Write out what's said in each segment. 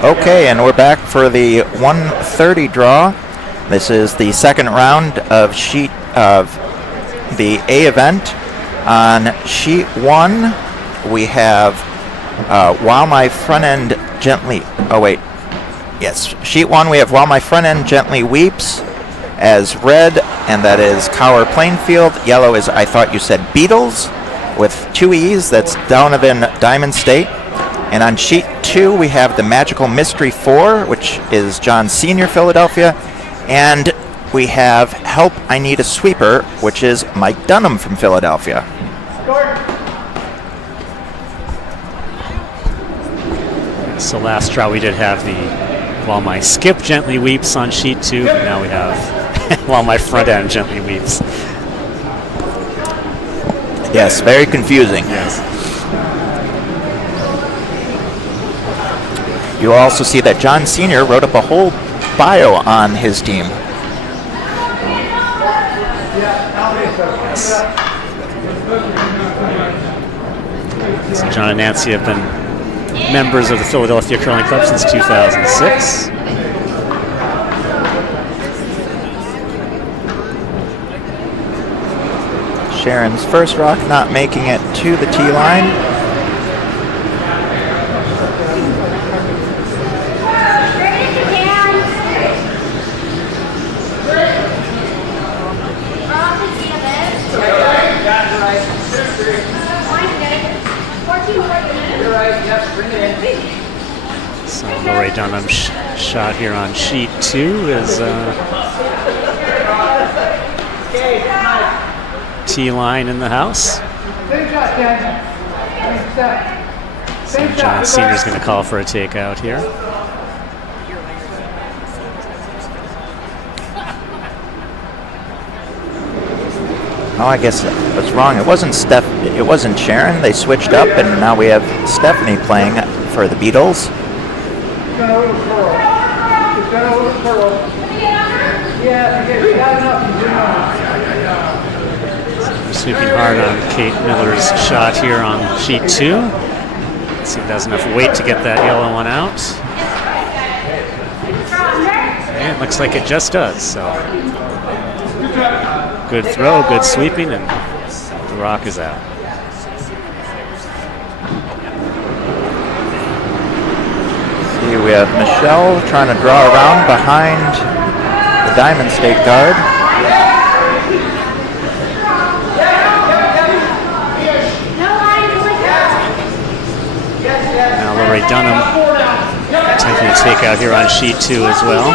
Okay, and we're back for the 1:30 draw. This is the second round of the A event. On sheet 1, we have While My Front End Gently... Oh, wait. Yes, sheet 1, we have While My Front End Gently Weeps as red, and that is Kaur Plainfield. Yellow is I Thought You Said Beatles with 2 E's. That's Donovan Diamond State. And on sheet 2, we have the Magical Mystery 4, which is John Senior Philadelphia. And we have Help, I Need a Sweeper, which is Mike Dunnam from Philadelphia. So last draw we did have the While My Skip Gently Weeps on sheet 2. Now we have While My Front End Gently Weeps. Yes, very confusing. Yes. You'll also see that John Senior wrote up a whole bio on his team. Yes. So John and Nancy have been members of the Philadelphia Curling Club since 2006. Sharon's first rock not making it to the tee line. So Lori Dunnam's shot here on sheet 2 is tee line in the house. So John Senior's going to call for a takeout here. Oh, I guess I was wrong. It wasn't Sharon. They switched up, and now we have Stephanie playing for the Beatles. Sweeping hard on Kate Miller's shot here on sheet 2. Let's see if it has enough weight to get that yellow one out. And it looks like it just does. So good throw, good sweeping, and the rock is out. See, we have Michelle trying to draw around behind the Diamond State guard. Now Lori Dunnam attempting to take out here on sheet 2 as well.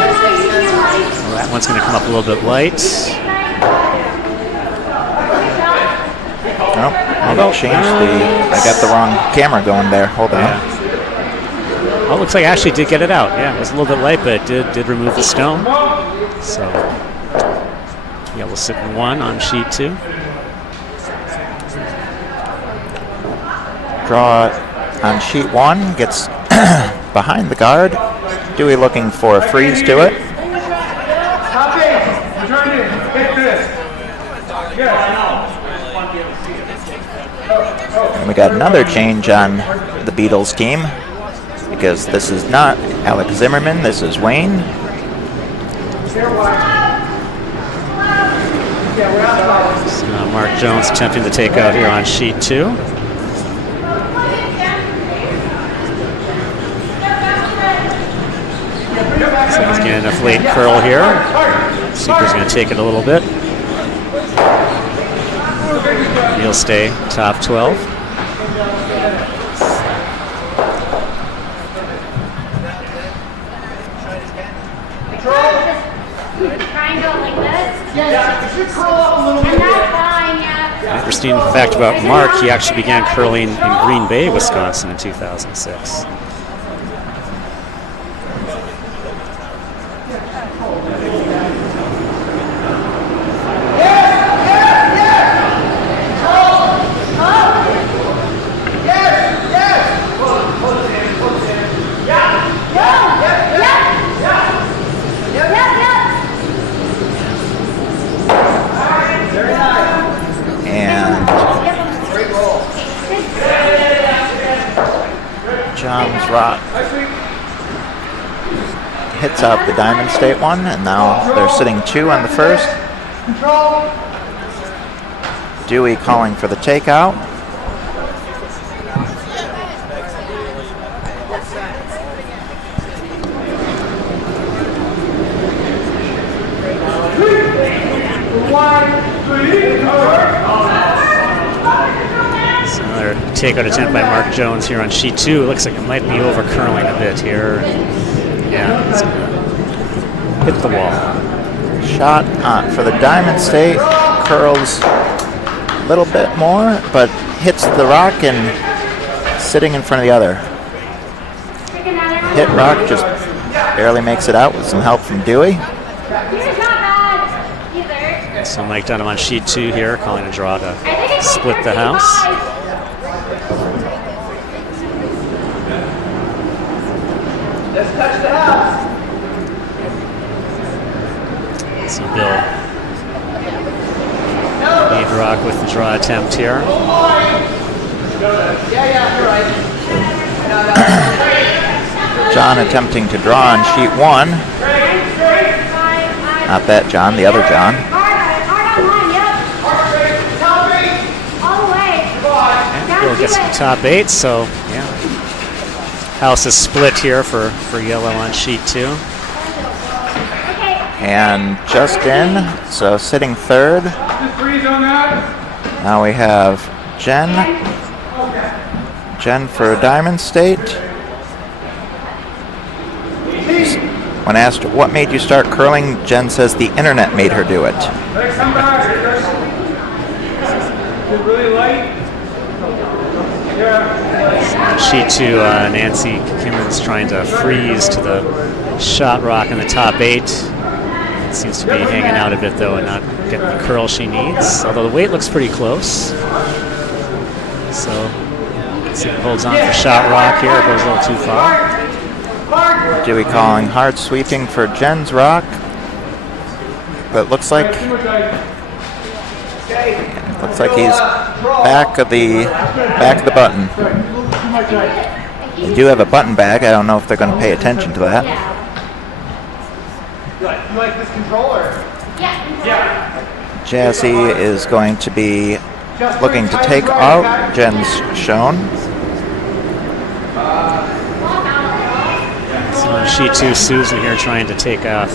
That one's going to come up a little bit light. Oh, maybe I got the wrong camera going there. Hold on. Yeah. Oh, looks like Ashley did get it out. Yeah, it was a little bit light, but it did remove the stone. So yellow sitting 1 on sheet 2. Draw on sheet 1, gets behind the guard. Dewey looking for a freeze to it. And we got another change on the Beatles team, because this is not Alex Zimmerman, this is Wayne. So now Mark Jones attempting to take out here on sheet 2. So he's getting enough late curl here. Seeker's going to take it a little bit. He'll stay top 12. Interesting fact about Mark, he actually began curling in Green Bay, Wisconsin in 2006. hits out the Diamond State one, and now they're sitting 2 on the first. Dewey calling for the takeout. So another takeout attempt by Mark Jones here on sheet 2. It looks like it might be over curling a bit here. Yeah, it's gonna hit the wall. Shot for the Diamond State, curls a little bit more, but hits the rock and sitting in front of the other. Hit rock just barely makes it out with some help from Dewey. So Mike Dunnam on sheet 2 here, calling a draw to split the house. Let's touch the house. So Bill lead rock with the draw attempt here. John attempting to draw on sheet 1. Not that John, the other John. Bill gets the top 8, so yeah. House is split here for yellow on sheet 2. And just in, so sitting 3rd. Now we have Jen. Jen for Diamond State. When asked what made you start curling, Jen says the internet made her do it. On sheet 2, Nancy Kimmons trying to freeze to the shot rock in the top 8. It seems to be hanging out a bit though and not getting the curl she needs, although the weight looks pretty close. So let's see if it holds on for shot rock here, it goes a little too far. Dewey calling hard sweeping for Jen's rock. But looks like he's back of the button. They do have a button bag. I don't know if they're going to pay attention to that. You like this controller? Yeah. Jazzy is going to be looking to take out Jen's shown. So on sheet 2, Susan here trying to take out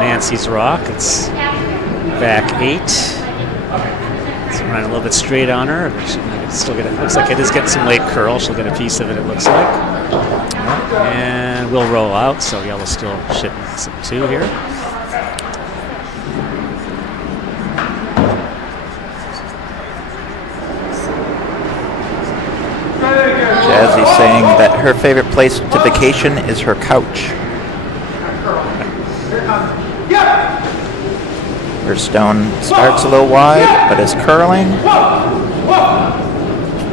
Nancy's rock. It's back 8. It's running a little bit straight on her. But she might still get it. Looks like it is getting some late curl. She'll get a piece of it, it looks like. And we'll roll out. So yellow's still shipping some 2 here. Jazzy saying that her favorite place to vacation is her couch. Her stone starts a little wide, but is curling.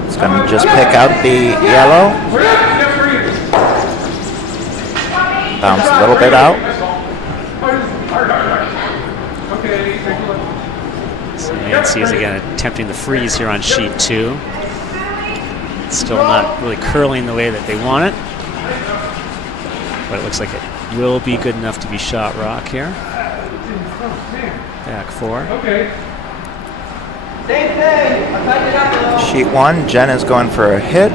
It's going to just pick out the yellow. Bounce a little bit out. So Nancy is again attempting the freeze here on sheet 2. Still not really curling the way that they want it, but it looks like it will be good enough to be shot rock here. Back 4. Okay. Same thing. Sheet 1, Jen is going for a hit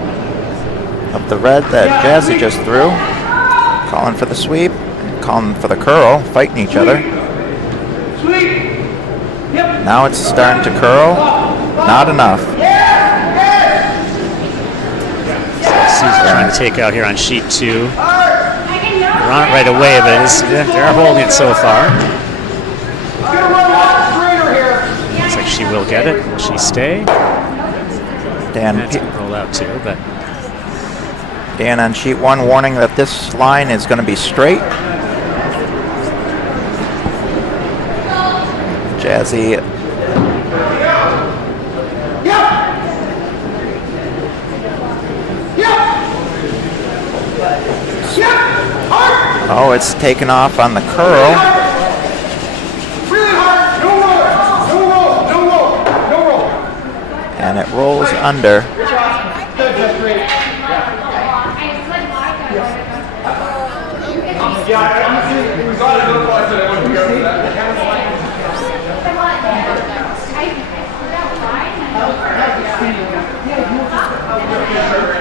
of the red that Jazzy just threw. Calling for the sweep, calling for the curl, fighting each other. Now it's starting to curl. Not enough. Susan trying to take out here on sheet 2. They're on it right away, but they're holding it so far. Looks like she will get it. Will she stay? Dan roll out too, but Dan on sheet 1 warning that this line is going to be straight. Jazzy. Oh, it's taken off on the curl. And it rolls under.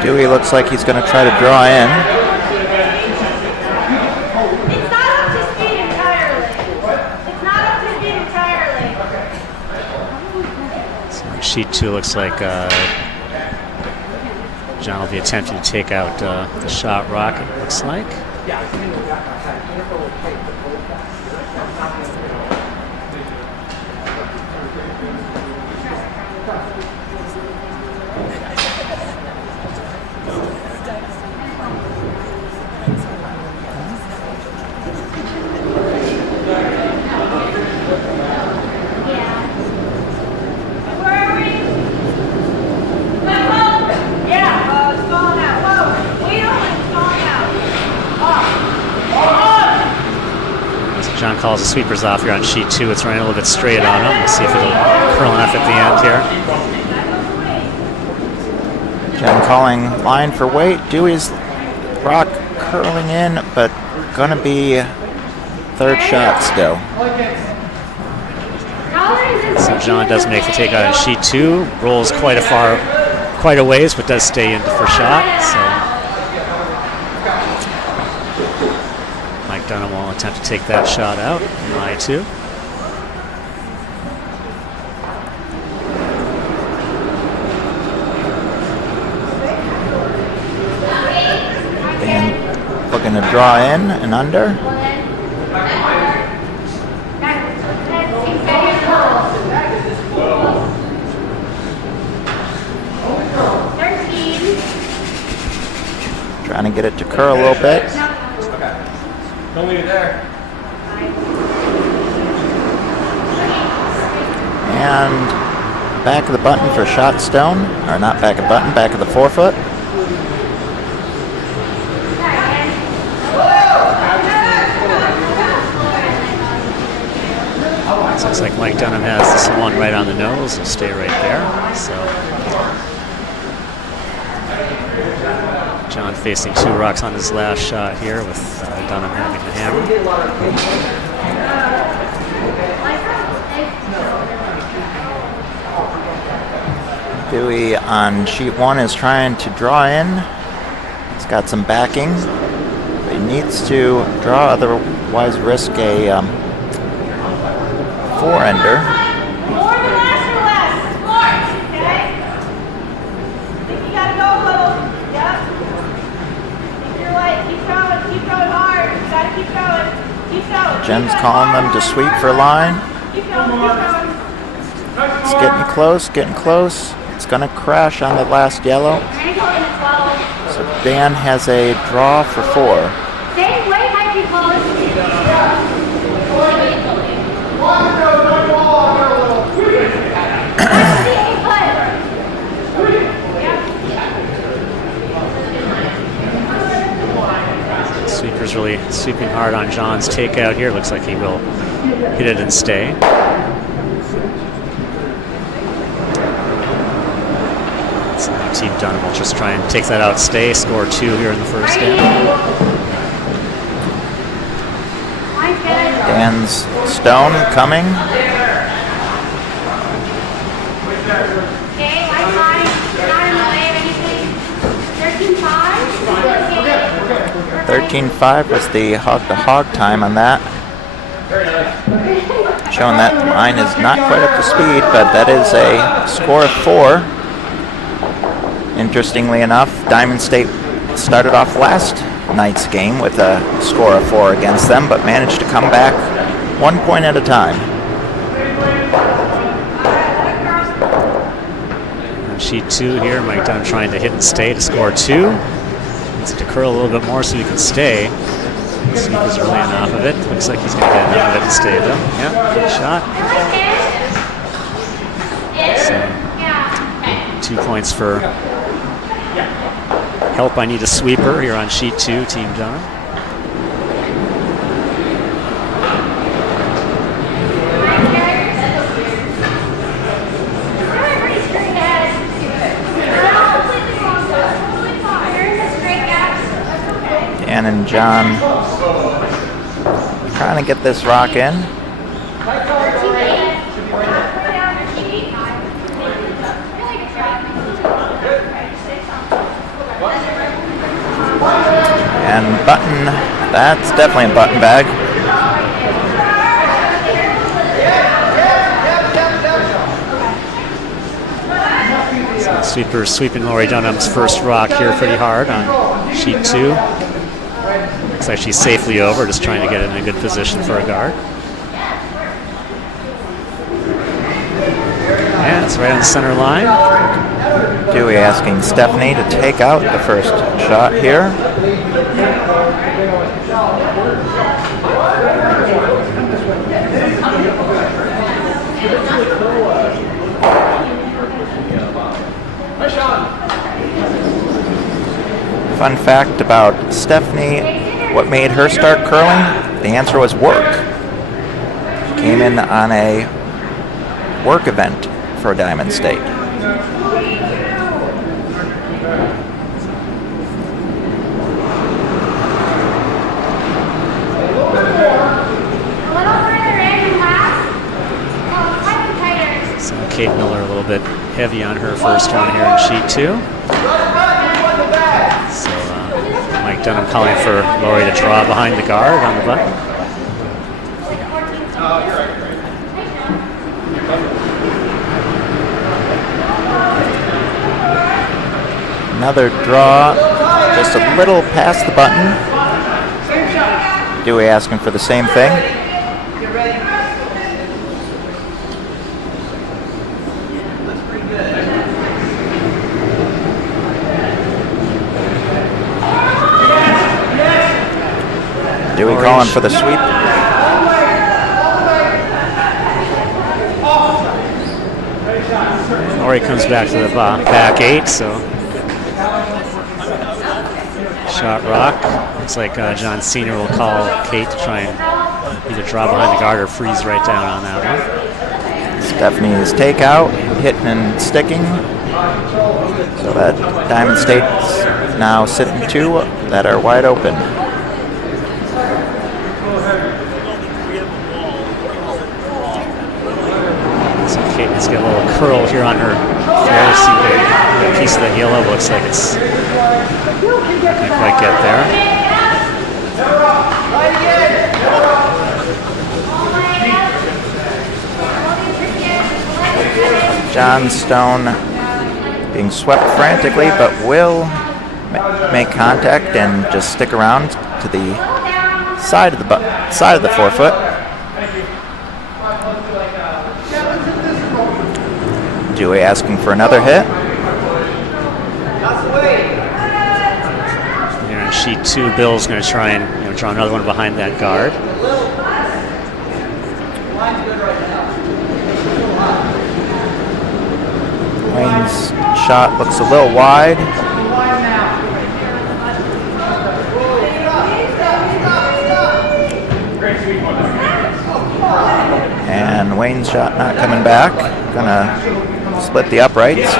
Dewey looks like he's going to try to draw in. It's not up to speed entirely. It's not up to speed entirely. So on sheet 2 looks like John will be attempting to take out the shot rock, it looks like. John calls the sweepers off here on sheet 2. It's running a little bit straight on him. We'll see if it'll curl enough at the end here. John calling line for weight. Dewey's rock curling in, but going to be third shot still. So John does make the takeout on sheet 2. Rolls quite a ways, but does stay in for shot. So Dunnam will attempt to take that shot out in line 2. And looking to draw in and under. Trying to get it to curl a little bit. Don't leave it there. And back of the button for shot stone. Or not back of button, back of the forefoot. Looks like Mike Dunnam has this one right on the nose. He'll stay right there. So John facing 2 rocks on his last shot here with Dunnam having the hammer. Dewey on sheet 1 is trying to draw in. He's got some backing, but he needs to draw, otherwise risk a 4-ender. Jen's calling them to sweep for line. It's getting close, getting close. It's going to crash on the last yellow. So Dan has a draw for 4. Sweeper's really sweeping hard on John's takeout here. Looks like he will hit it and stay. So Team Dunnam will just try and take that out, stay, score 2 here in the first game. Dan's stone coming. Okay, line 5, not in the way of anything. 13-5. 13.5 was the hog-to-hog time on that. Showing that line is not quite up to speed, but that is a score of 4. Interestingly enough, Diamond State started off last night's game with a score of 4 against them, but managed to come back 1 point at a time. On sheet 2 here, Mike Dunnam trying to hit and stay to score 2. Needs to curl a little bit more so he can stay. Sweeper's really off of it. Looks like he's going to get enough of it to stay though. Yeah, good shot. So 2 points for help. I need a sweeper here on sheet 2, Team Dunnam. Dan and John trying to get this rock in. And button, that's definitely a button bag. So sweeper sweeping Lori Dunnam's first rock here pretty hard on sheet 2. Looks like she's safely over, just trying to get in a good position for a guard. And it's right on the center line. Dewey asking Stephanie to take out the first shot here. Fun fact about Stephanie, what made her start curling? The answer was work. She came in on a work event for Diamond State. So Kate Miller a little bit heavy on her first one here in sheet 2. So Mike Dunnam calling for Lori to draw behind the guard on the button. Another draw, just a little past the button. Dewey asking for the same thing. Dewey calling for the sweep. Lori comes back to the back 8, so shot rock. Looks like John Senior will call Kate to try and either draw behind the guard or freeze right down on that one. Stephanie's takeout, hitting and sticking. So that Diamond State's now sitting 2 that are wide open. So Kate has got a little curl here on her throw. See the piece of the yellow looks like it's not going to quite get there. John Stone being swept frantically, but will make contact and just stick around to the side of the forefoot. Dewey asking for another hit. Here in sheet 2, Bill's going to try and draw another one behind that guard. Wayne's shot looks a little wide. And Wayne's shot not coming back. Gonna split the uprights.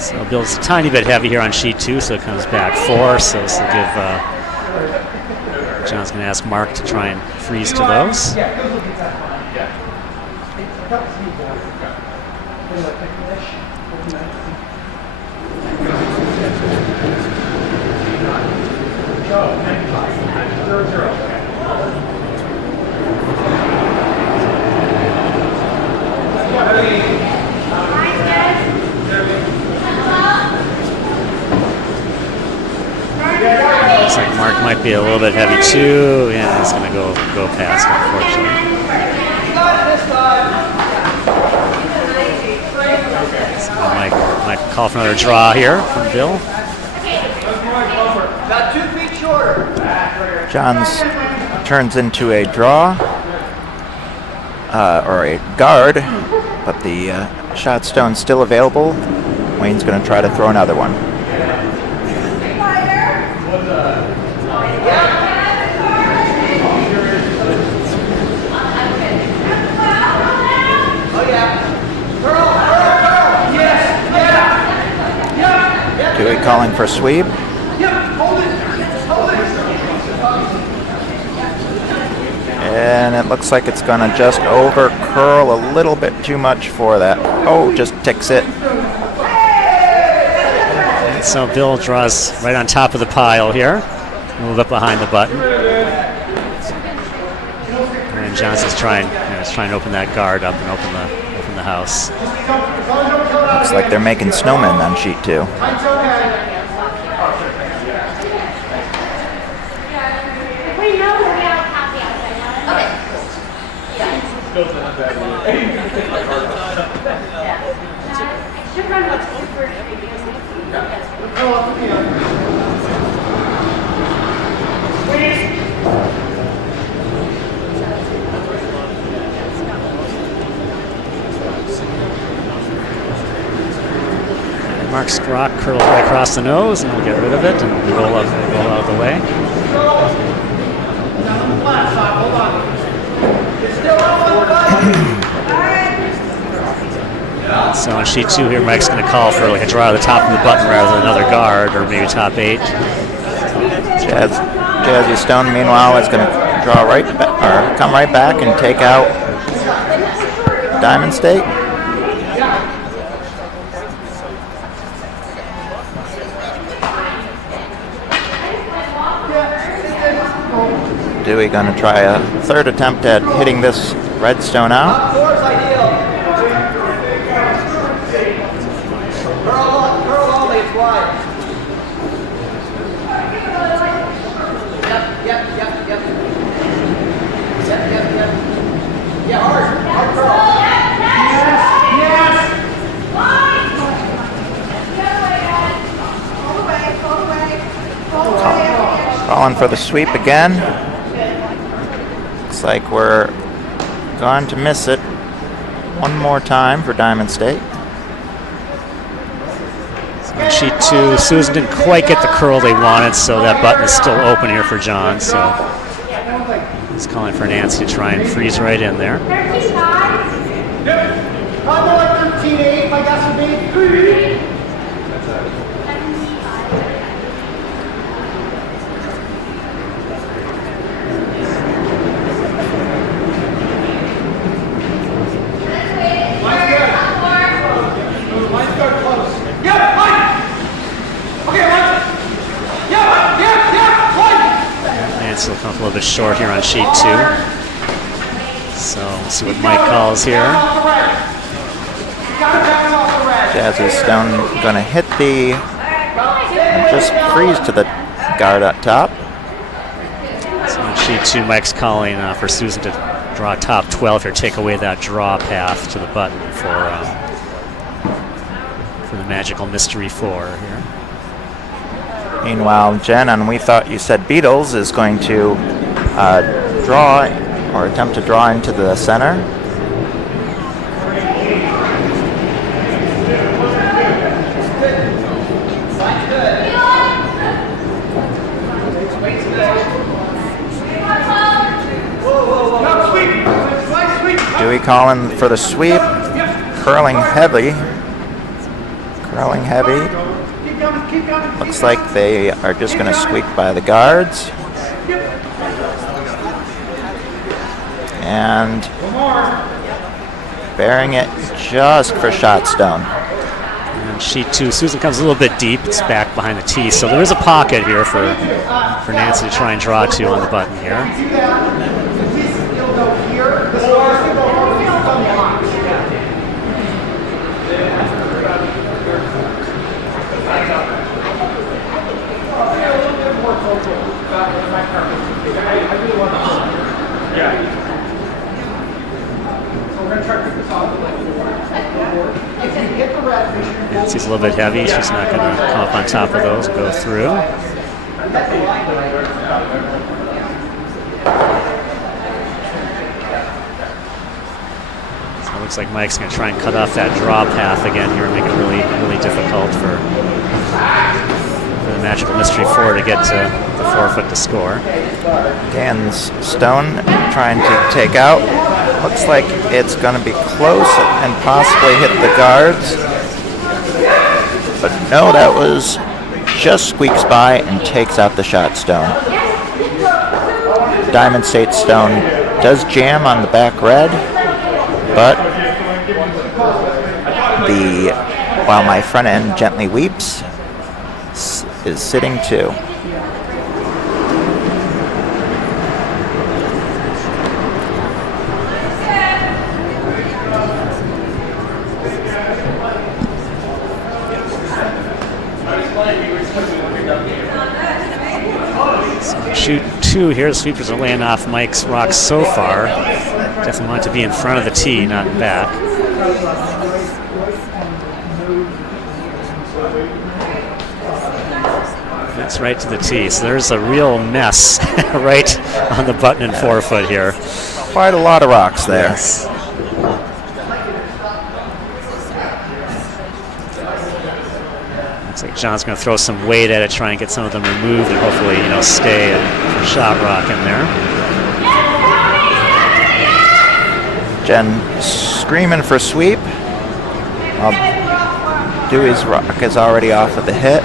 So Bill's a tiny bit heavy here on sheet 2, so it comes back 4. So this will give John's going to ask Mark to try and freeze to those. Looks like Mark might be a little bit heavy too. Yeah, he's going to go past, unfortunately. So Mike call for another draw here from Bill. About 2 feet shorter. John's turns into a draw, or a guard, but the shot stone's still available. Wayne's going to try to throw another one. Dewey calling for sweep. And it looks like it's going to just over curl a little bit too much for that. Oh, just ticks it. So Bill draws right on top of the pile here. Move up behind the button. And Johnson's trying to open that guard up and open the house. Looks like they're making snowmen on sheet 2. We know we're going to have the outside. I should run what's super Mark's rock curls right across the nose, and we'll get rid of it and roll out of the way. So on sheet 2 here, Mike's going to call for like a draw at the top of the button rather than another guard, or maybe top 8. Jazzy Stone, meanwhile, is going to draw come right back and take out Diamond State. Dewey going to try a third attempt at hitting this red stone out. Calling for the sweep again. Looks like we're going to miss it one more time for Diamond State. On sheet 2, Susan didn't quite get the curl they wanted, so that button is still open here for John. So he's calling for Nancy to try and freeze right in there. 13-8, my guess would be. Still come a little bit short here on sheet 2. So we'll see what Mike calls here. Jazzy Stone going to hit and just freeze to the guard up top. So on sheet 2, Mike's calling for Susan to draw top 12 here, take away that draw path to the button for the magical mystery 4 here. Meanwhile, Jen, and we thought you said Beatles, is going to draw or attempt to draw into the center. Dewey calling for the sweep, curling heavy. Looks like they are just going to squeak by the guards. And bearing it just for shot stone. And sheet 2, Susan comes a little bit deep. It's back behind the tee, so there is a pocket here for Nancy to try and draw to on the button here. Nancy's a little bit heavy. She's not going to come up on top of those and go through. So it looks like Mike's going to try and cut off that draw path again here and make it really, really difficult for the magical mystery 4 to get to the 4-foot to score. Dan's stone trying to take out. Looks like it's going to be close and possibly hit the guards. But no, that was just squeaks by and takes out the shot stone. Diamond State stone does jam on the back red, but while my front end gently weeps, is sitting 2. Shoot 2 here. The sweepers are laying off Mike's rocks so far. Definitely want to be in front of the tee, not back. That's right to the tee. So there's a real mess right on the button and forefoot here. Quite a lot of rocks there. Yes. Looks like John's going to throw some weight at it, try and get some of them removed, and hopefully, stay a shot rock in there. Jen screaming for sweep. Dewey's rock is already off of the hit.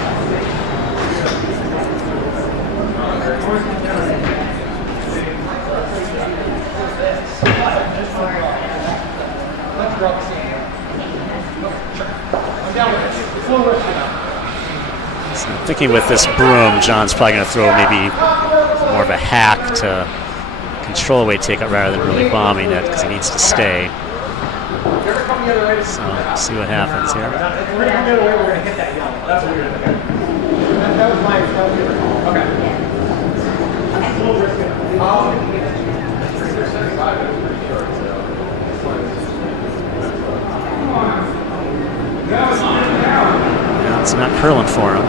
So I'm thinking with this broom, John's probably going to throw maybe more of a hack to control weight take up rather than really bombing it because he needs to stay. So see what happens here. Yeah, it's not curling for him.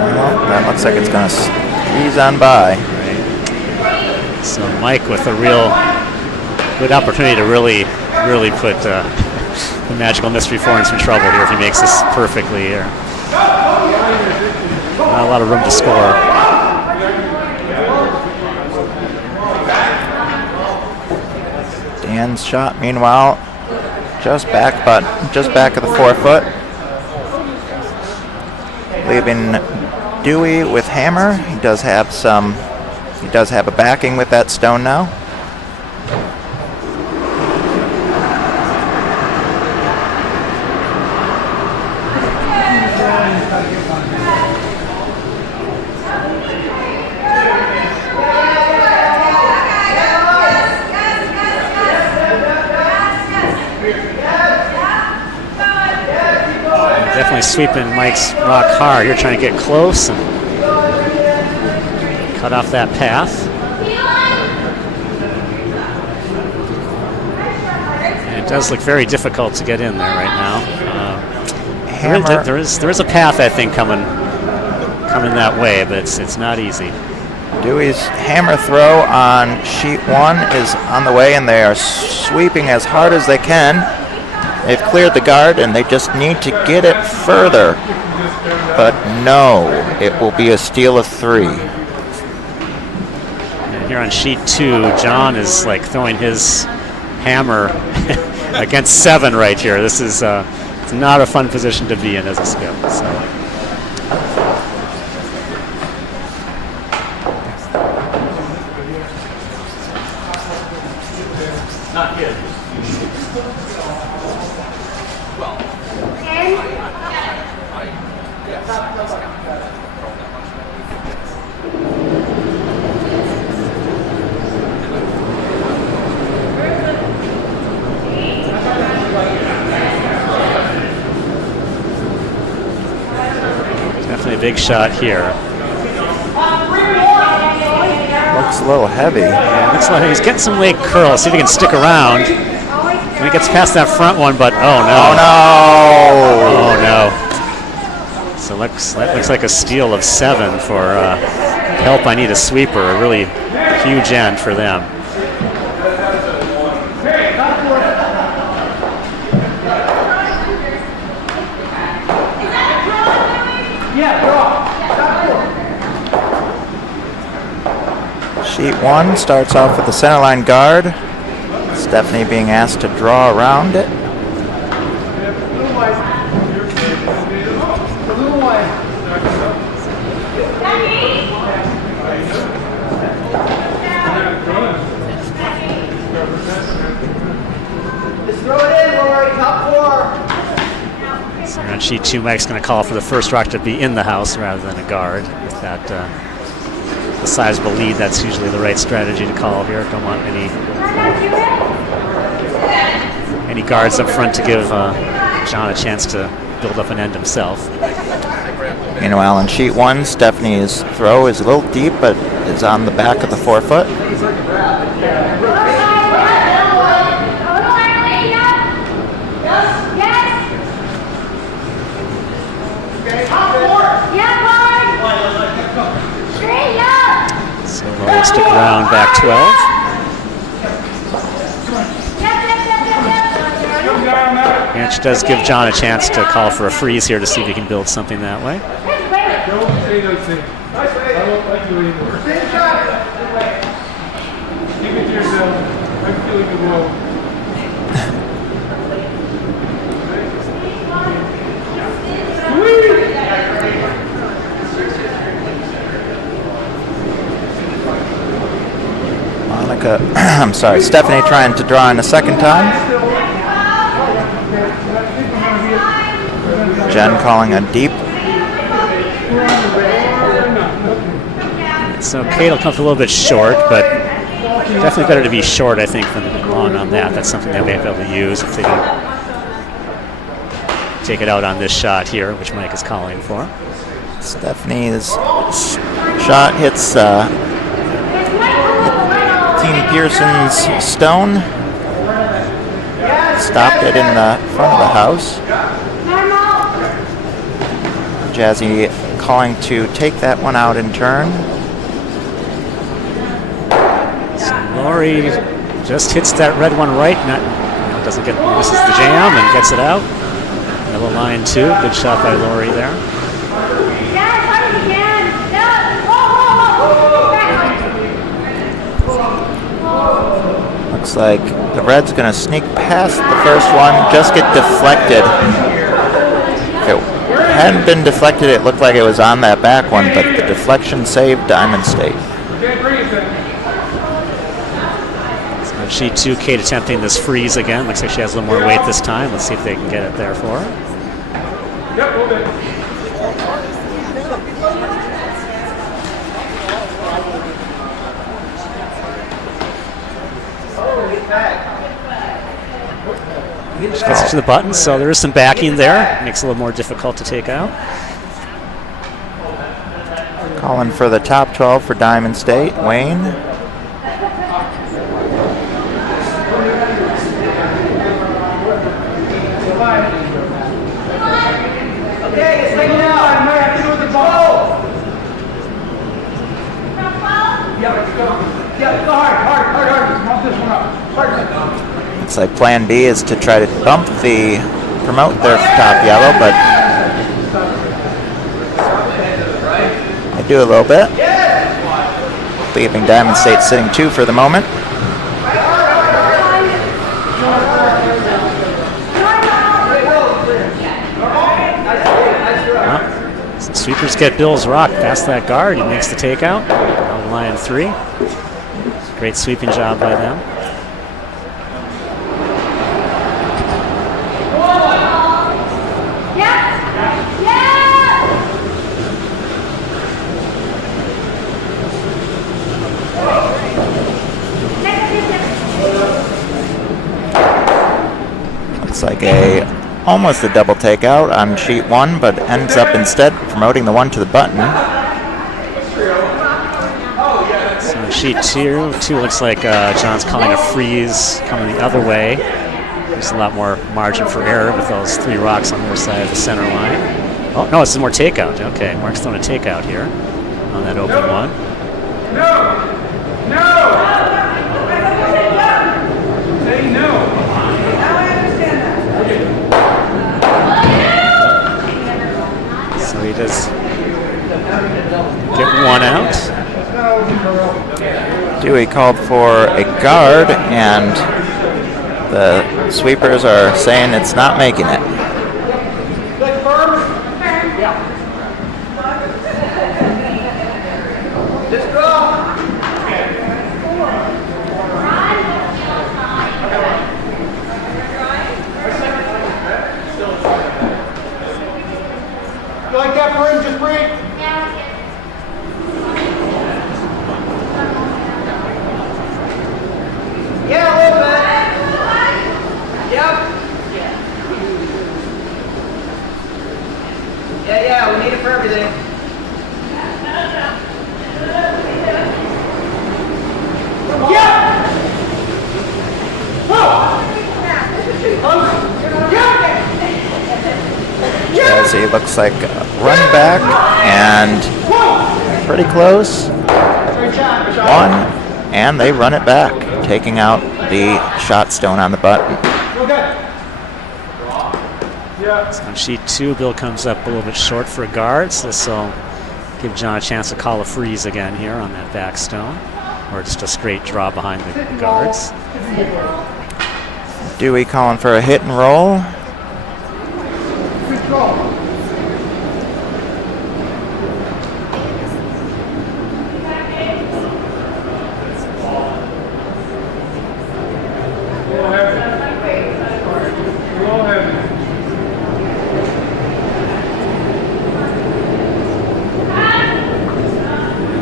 Well, that looks like it's going to squeeze on by. Right. So Mike with a real good opportunity to really put the magical mystery four in some trouble here if he makes this perfectly here. Not a lot of room to score. Dan's shot, meanwhile, just back of the forefoot, leaving Dewey with hammer. He does have a backing with that stone now. Definitely sweeping Mike's rock hard. You're trying to get close and cut off that path. And it does look very difficult to get in there right now. There is a path, I think, coming that way, but it's not easy. Dewey's hammer throw on sheet 1 is on the way, and they are sweeping as hard as they can. They've cleared the guard, and they just need to get it further. But no, it will be a steal of 3. And here on sheet 2, John is like throwing his hammer against 7 right here. This is it's not a fun position to be in as a skip. So. Not good. Definitely a big shot here. Looks a little heavy. Yeah, looks like he's getting some leg curl. See if he can stick around. When he gets past that front one, but oh no. Oh no. Oh no. So that looks like a steal of 7 for help. I need a sweeper. A really huge end for them. Sheet 1 starts off with the centerline guard. Stephanie being asked to draw around it. sheet 2, Mike's going to call for the first rock to be in the house rather than a guard. With that the sizable lead, that's usually the right strategy to call here. Don't want any guards up front to give John a chance to build up an end himself. Meanwhile, in sheet 1, Stephanie's throw is a little deep, but is on the back of the forefoot. So we'll stick around back 12. And she does give John a chance to call for a freeze here to see if he can build something that way. Don't say those things. I don't like you anymore. Keep it to yourself. I'm feeling the blow. I'm sorry, Stephanie trying to draw in a second time. Jen calling a deep. So Kate will come a little bit short, but definitely better to be short, I think, than long on that. That's something they may be able to use if they don't take it out on this shot here, which Mike is calling for. Stephanie's shot hits Team Pearson's stone. Stopped it in the front of the house. Jazzy calling to take that one out in turn. So Lori just hits that red one right, doesn't get, misses the jam and gets it out. Yellow line 2, good shot by Lori there. Looks like the red's going to sneak past the first one, just get deflected. If it hadn't been deflected, it looked like it was on that back one, but the deflection saved Diamond State. So sheet 2, Kate attempting this freeze again. Looks like she has a little more weight this time. Let's see if they can get it there for her. Yep, hold it. She gets it to the button, so there is some backing there. Makes it a little more difficult to take out. Calling for the top 12 for Diamond State, Wayne. Okay, it's taking out. I might have to do with the ball. Yeah, go hard. Mount this one up. Hard. Looks like plan B is to try to promote their top yellow, but they do a little bit. Leaving Diamond State sitting 2 for the moment. So sweepers get Bill's rock past that guard. He makes the takeout. Now line 3. Great sweeping job by them. Looks like almost a double takeout on sheet 1, but ends up instead promoting the one to the button. So sheet 2 looks like John's calling a freeze coming the other way. There's a lot more margin for error with those 3 rocks on their side of the center line. Oh, no, it's more takeout. Okay, Mark's throwing a takeout here on that open one. No! Say no! So he does get one out. Dewey called for a guard, and the sweepers are saying it's not making it. He looks like a run back and pretty close. One, and they run it back, taking out the shot stone on the button. So on sheet 2, Bill comes up a little bit short for guards. This will give John a chance to call a freeze again here on that back stone, or just a straight draw behind the guards. Dewey calling for a hit and roll.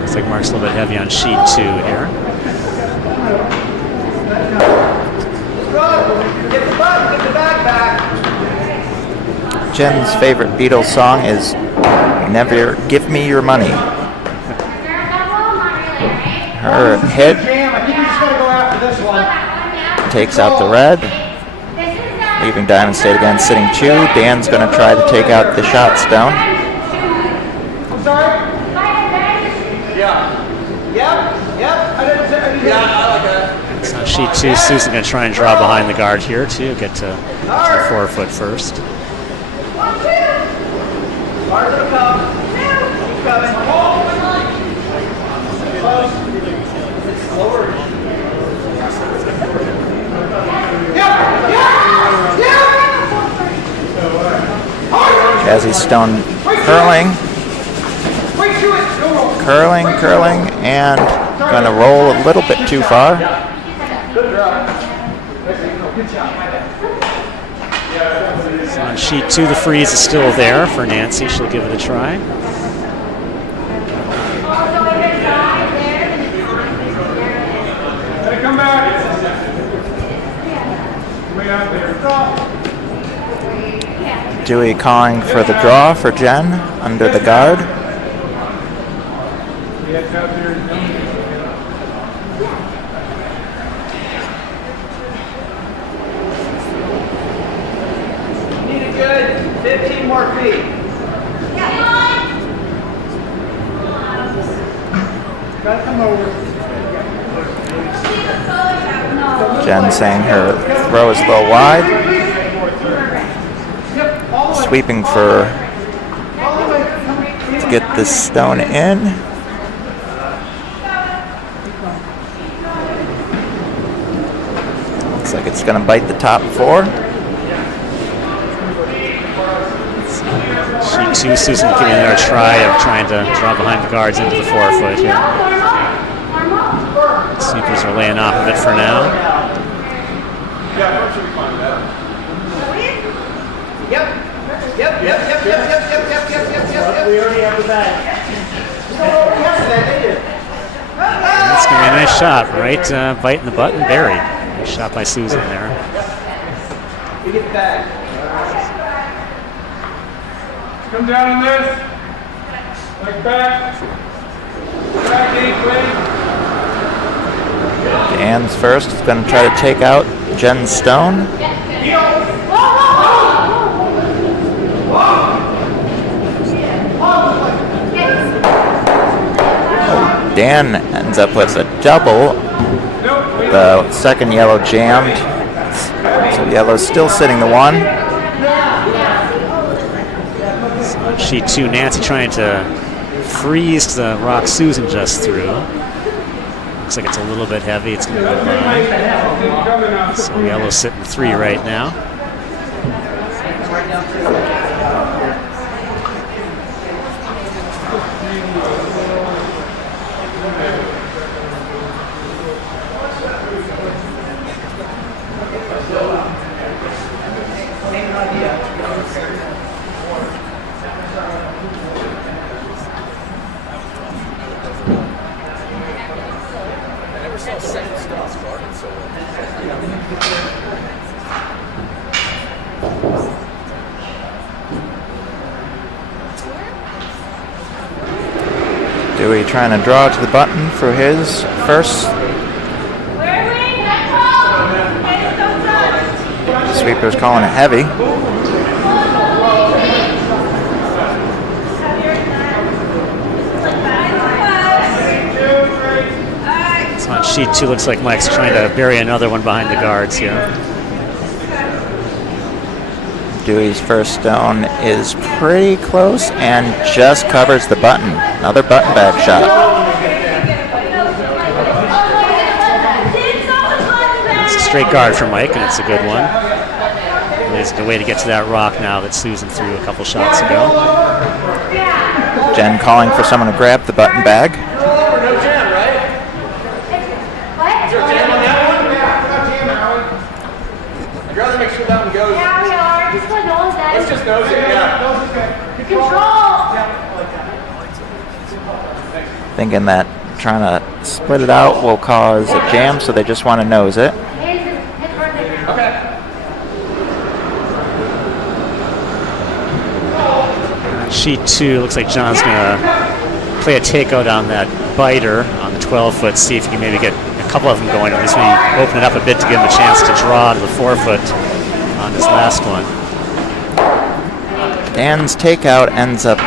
Looks like Mark's a little bit heavy on sheet 2 here. Get the bag back. Jen's favorite Beatles song is Never Give Me Your Money. Her hit Jam, I think we just gotta go after this one. takes out the red, leaving Diamond State again sitting 2. Dan's going to try to take out the shot stone. I'm sorry? Yeah. Yep. I didn't say. Yeah, I like that. So on sheet 2, Susan going to try and draw behind the guard here to get to the 4-foot first. Bars will come. Keep coming. Slower. Jazzy Stone curling, and going to roll a little bit too far. So on sheet 2, the freeze is still there for Nancy. She'll give it a try. Come back. Way out there. Dewey calling for the draw for Jen under the guard. Need it good. 15 more feet. Gotta come over. Jen saying her throw is a little wide. Sweeping to get this stone in. Looks like it's going to bite the top 4. Sheet 2, Susan giving another try of trying to draw behind the guards into the 4-foot here. Sweepers are laying off of it for now. Yep. We already have the bag. That's going to be a nice shot, right? Biting the button, buried. Nice shot by Susan there. You get the bag. Come down on this. Like back. Back 8, please. Dan's first is going to try to take out Jen's stone. Dan ends up with a double. The second yellow jammed. So yellow's still sitting the 1. So on sheet 2, Nancy trying to freeze the rock Susan just through. Looks like it's a little bit heavy. It's going to go by. So yellow's sitting 3 right now. Dewey trying to draw to the button for his first. Sweeper's calling it heavy. sheet 2, looks like Mike's trying to bury another one behind the guards here. Dewey's first stone is pretty close and just covers the button. Another button bag shot. It's a straight guard for Mike, and it's a good one. There's the way to get to that rock now that Susan threw a couple shots ago. Jen calling for someone to grab the button bag. No jam, right? Is there jam on that one? I'd rather make sure that one goes. Yeah, we are. Just put nose in. Let's just nose it, yeah. Control. Thinking that trying to split it out will cause a jam, so they just want to nose it. Okay. Sheet 2, looks like John's going to play a takeout on that biter on the 12-foot, see if he can maybe get a couple of them going, at least maybe open it up a bit to give him a chance to draw to the 4-foot on his last one. Dan's takeout ends up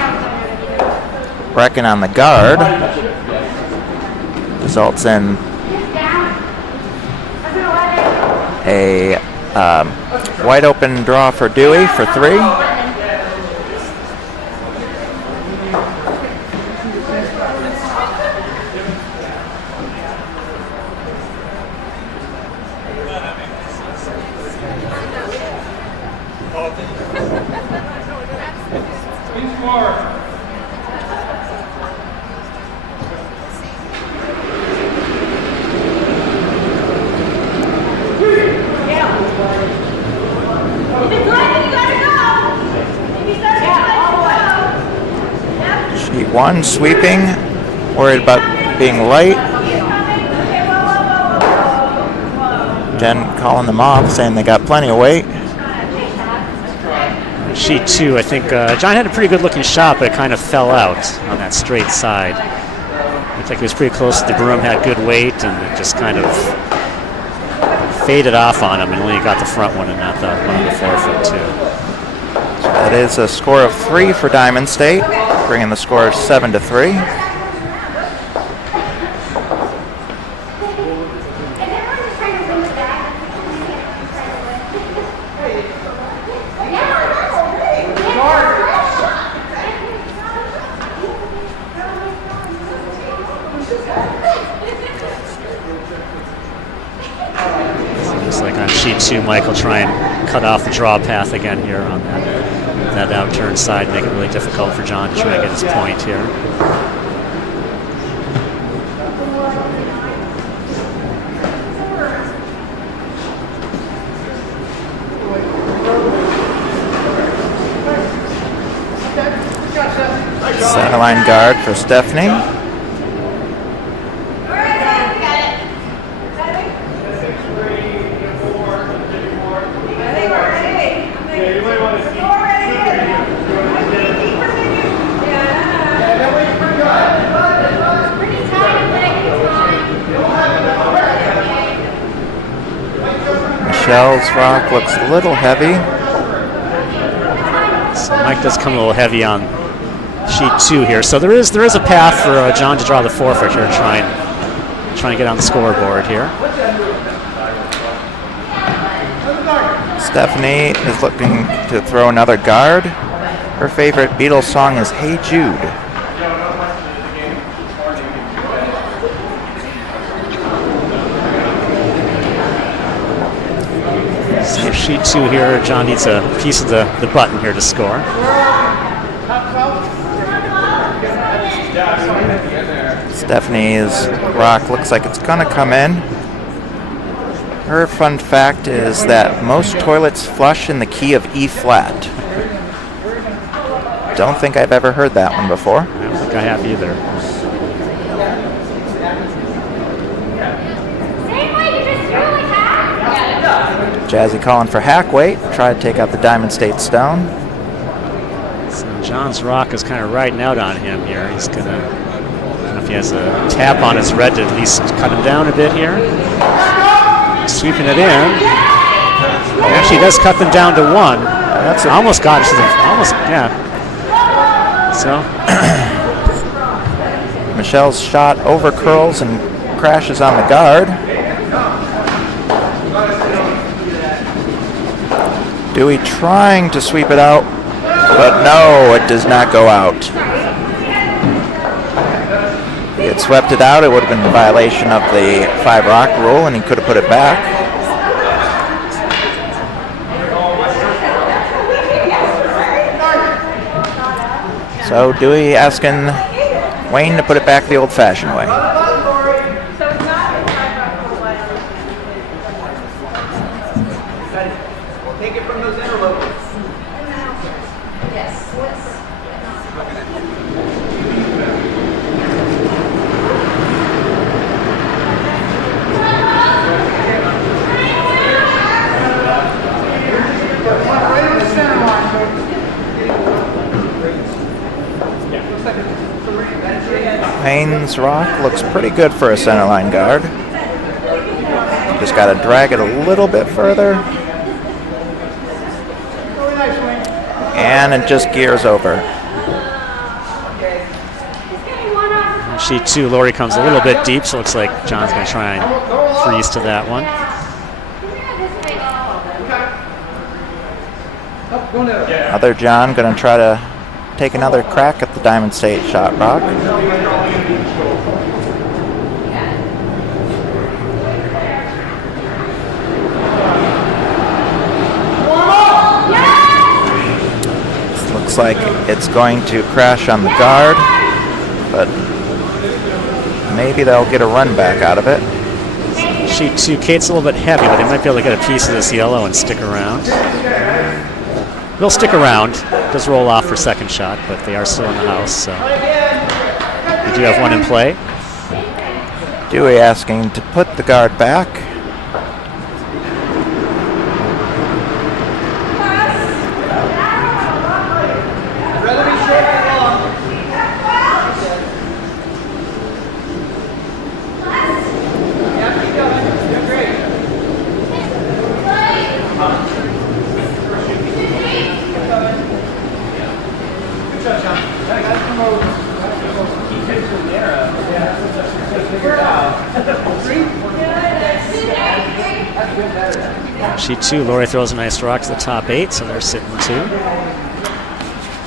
wrecking on the guard. Results in a wide open draw for Dewey for 3. Sheet 1 sweeping, worried about being light. Jen calling them off, saying they got plenty of weight. Sheet 2, I think John had a pretty good looking shot, but it kind of fell out on that straight side. Looked like he was pretty close to the broom, had good weight, and it just kind of faded off on him, and only got the front one and not the one on the 4-foot too. So that is a score of 3 for Diamond State, bringing the score 7-3. Looks like on sheet 2, Mike will try and cut off the draw path again here on that outturn side, make it really difficult for John to try and get his point here. Centerline guard for Stephanie. Michelle's rock looks a little heavy. So Mike does come a little heavy on sheet 2 here. So there is a path for John to draw the 4-foot here and try and get on the scoreboard here. Stephanie is looking to throw another guard. Her favorite Beatles song is Hey Jude. So sheet 2 here, John needs a piece of the button here to score. Stephanie's rock looks like it's gonna come in. Her fun fact is that most toilets flush in the key of E flat. Don't think I've ever heard that one before. I don't think I have either. Jazzy calling for hack weight. Try to take out the Diamond State stone. So John's rock is kind of riding out on him here. He's gonna, I don't know if he has a tap on his red to at least cut him down a bit here. Sweeping it in. It actually does cut them down to 1. That's almost got it to them. Almost, yeah. So Michelle's shot over curls and crashes on the guard. Dewey trying to sweep it out, but no, it does not go out. If he had swept it out, it would have been a violation of the 5 rock rule, and he could have put it back. So Dewey asking Wayne to put it back the old-fashioned way. So it's not a 5 rock rule violation. Take it from those interlopers. Yes. Right in the center line. Wayne's rock looks pretty good for a centerline guard. Just got to drag it a little bit further. And it just gears over. Sheet 2, Lori comes a little bit deep, so it looks like John's going to try and freeze to that one. Other John going to try to take another crack at the Diamond State shot rock. Looks like it's going to crash on the guard, but maybe they'll get a run back out of it. Sheet 2, Kate's a little bit heavy, but they might be able to get a piece of this yellow and stick around. They'll stick around. It does roll off for second shot, but they are still in the house, so we do have one in play. Dewey asking to put the guard back. Sheet 2, Lori throws a nice rock to the top 8, so they're sitting 2.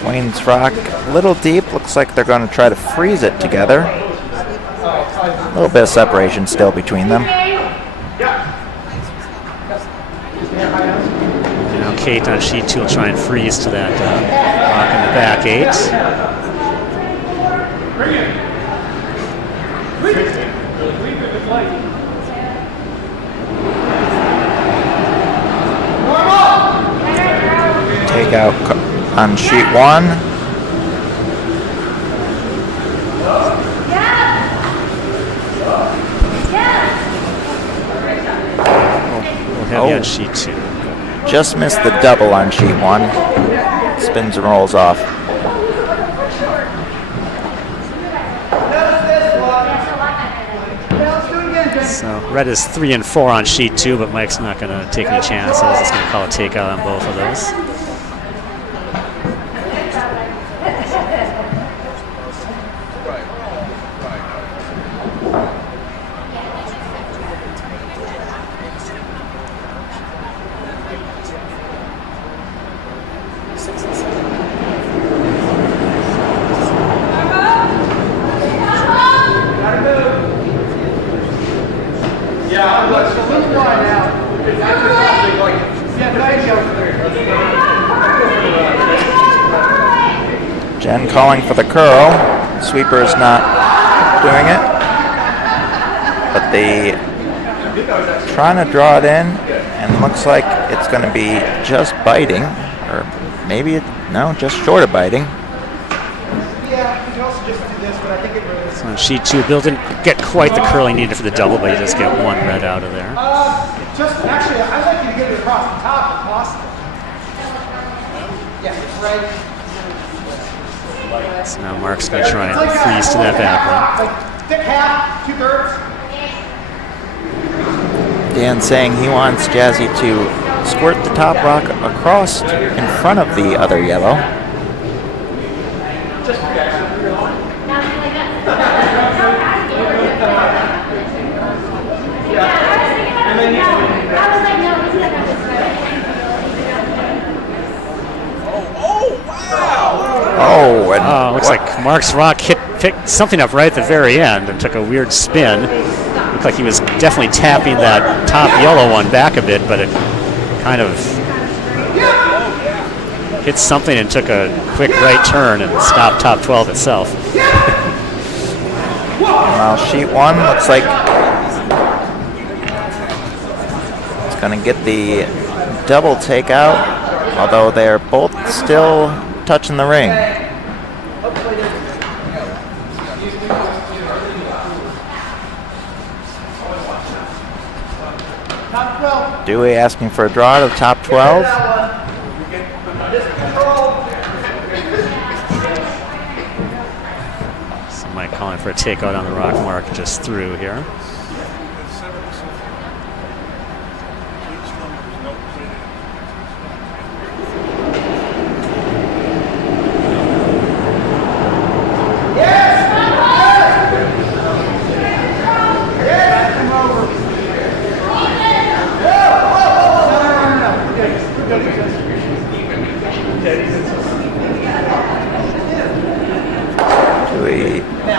Wayne's rock a little deep. Looks like they're going to try to freeze it together. A little bit of separation still between them. Now Kate on sheet 2 will try and freeze to that rock in the back 8. Take out on sheet 1. We'll have you on sheet 2. Just missed the double on sheet 1. Spins and rolls off. So red is 3 and 4 on sheet 2, but Mike's not going to take any chances. He's going to call a takeout on both of those. Jen calling for the curl. Sweeper is not doing it. But they trying to draw it in, and looks like it's going to be just biting, or maybe just short of biting. So on sheet 2, Bill didn't get quite the curl he needed for the double, but he does get one red out of there. Actually, I'd like you to get it across the top if possible. Yeah, it's right. So now Mark's going to try and freeze to that back one. Like thick half, 2/3. Dan saying he wants Jazzy to squirt the top rock across in front of the other yellow. when Looks like Mark's rock picked something up right at the very end and took a weird spin. Looked like he was definitely tapping that top yellow one back a bit, but it kind of hit something and took a quick right turn and stopped top 12 itself. Well, sheet 1 looks like it's going to get the double takeout, although they're both still touching the ring. Dewey asking for a draw to the top 12. Somebody calling for a takeout on the rock. Mark just through here.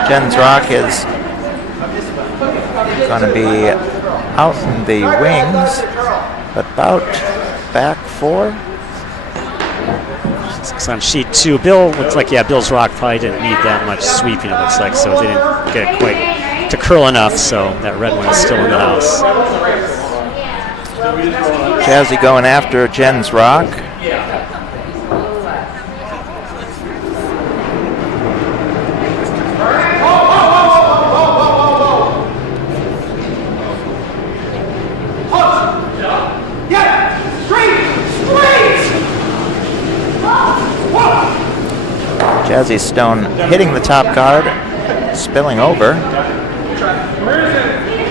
Jen's rock is going to be out in the wings, about back 4. It's on sheet 2. Bill looks like, Bill's rock probably didn't need that much sweeping, it looks like, so they didn't get it quite to curl enough, so that red one is still in the house. Jazzy going after Jen's rock. Jazzy Stone hitting the top guard, spilling over.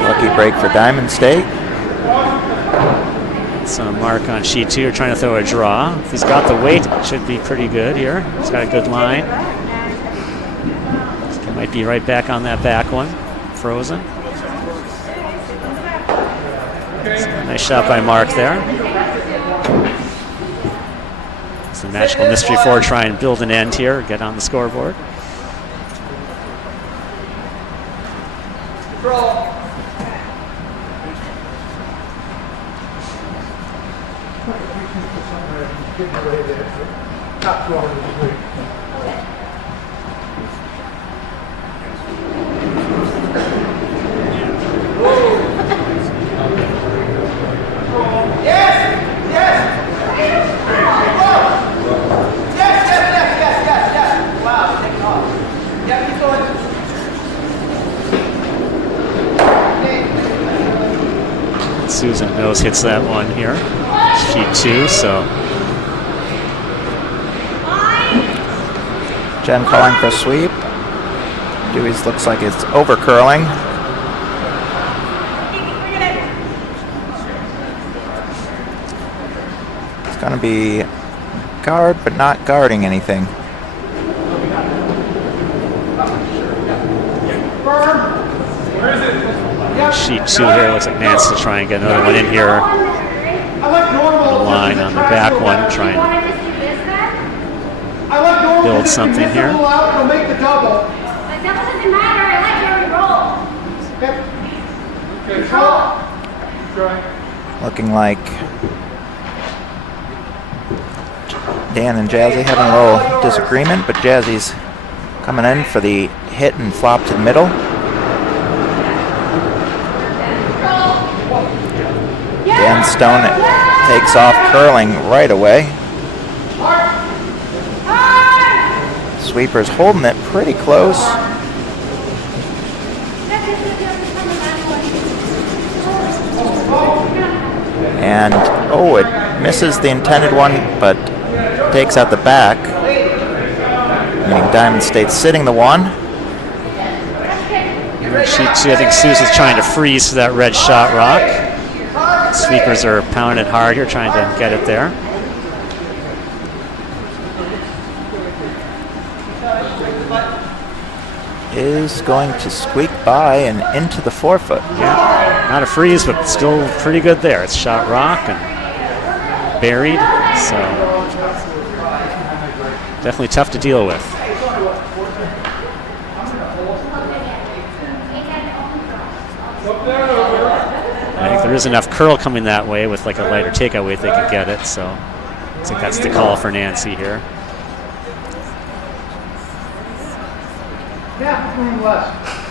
Lucky break for Diamond State. So Mark on sheet 2 trying to throw a draw. If he's got the weight, it should be pretty good here. He's got a good line. He might be right back on that back one, frozen. So nice shot by Mark there. It's the Magical Mystery 4 try and build an end here, get on the scoreboard. Susan Nose hits that one here. Sheet 2, so. Jen calling for a sweep. Dewey's looks like it's over curling. It's going to be guard, but not guarding anything. Sheet 2 here, looks like Nance to try and get another one in here. The line on the back one, try and build something here. That doesn't matter. I like your roll. Looking like Dan and Jazzy having a little disagreement, but Jazzy's coming in for the hit and flop to the middle. Dan Stone takes off curling right away. Sweeper's holding it pretty close. And, it misses the intended one, but takes out the back. Meaning Diamond State's sitting the 1. Sheet 2, I think Susan's trying to freeze to that red shot rock. Sweepers are pounding it hard here, trying to get it there. Is going to squeak by and into the 4-foot. Yeah, not a freeze, but still pretty good there. It's shot rock and buried, so definitely tough to deal with. there is enough curl coming that way with like a lighter takeout weight, they can get it. So I think that's the call for Nancy here. Yeah, room less.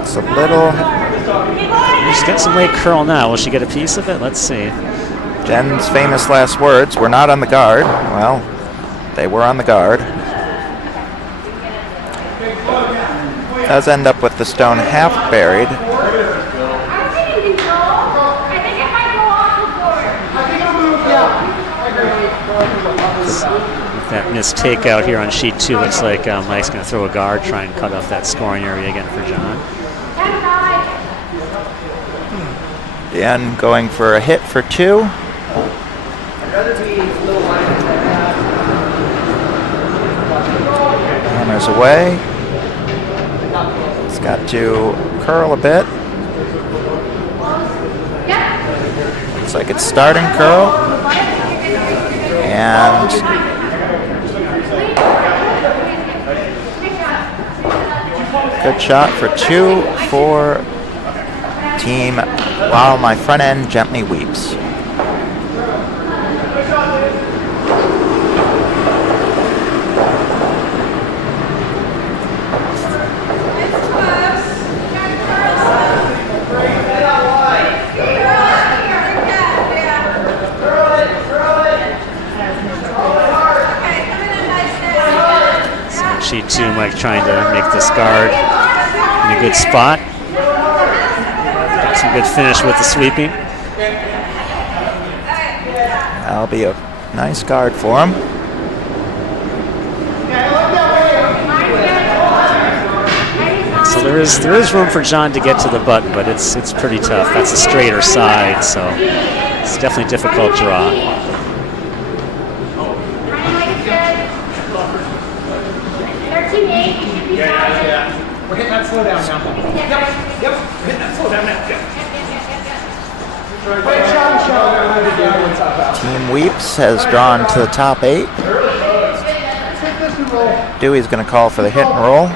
It's a little. She's got some late curl now. Will she get a piece of it? Let's see. Jen's famous last words, we're not on the guard. Well, they were on the guard. Does end up with the stone half buried. I'm taking control. I think it might go off the board. That missed takeout here on sheet 2. Looks like Mike's going to throw a guard, try and cut off that scoring area again for John. Dan going for a hit for 2. Hammers away. It's got to curl a bit. Looks like it's starting curl. And good shot for 2 for team while my front end gently weeps. Sheet 2, Mike trying to make this guard in a good spot. Got some good finish with the sweeping. That'll be a nice guard for him. So there is room for John to get to the button, but it's pretty tough. That's a straighter side, so it's definitely a difficult draw. We're hitting that slow down now. Yep. We're hitting that slow down now. Yep. Team Weeps has drawn to the top 8. Dewey's going to call for the hit and roll.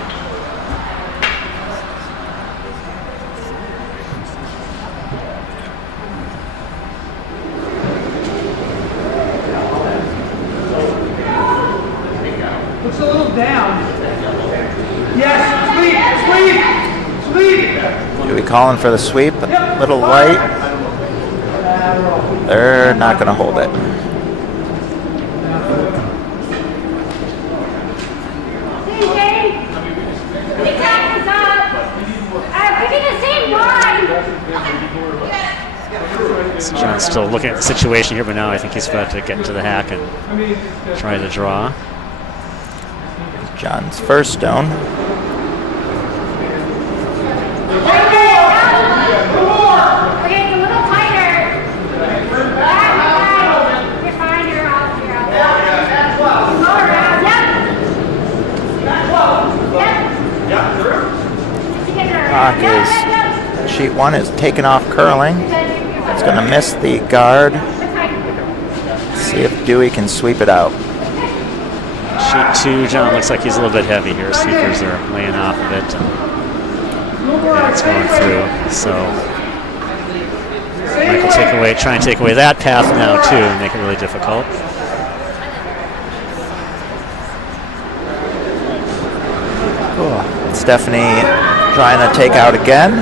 Looks a little down. Yes, sweep. Dewey calling for the sweep. A little light. They're not going to hold it. So John's still looking at the situation here, but now I think he's about to get into the hack and try to draw. John's first stone. Clock is, sheet 1 is taken off curling. It's going to miss the guard. See if Dewey can sweep it out. Sheet 2, John looks like he's a little bit heavy here. Sweepers are laying off of it. And it's going through. So Mike will try and take away that path now too, and make it really difficult. Cool. Stephanie trying to take out again.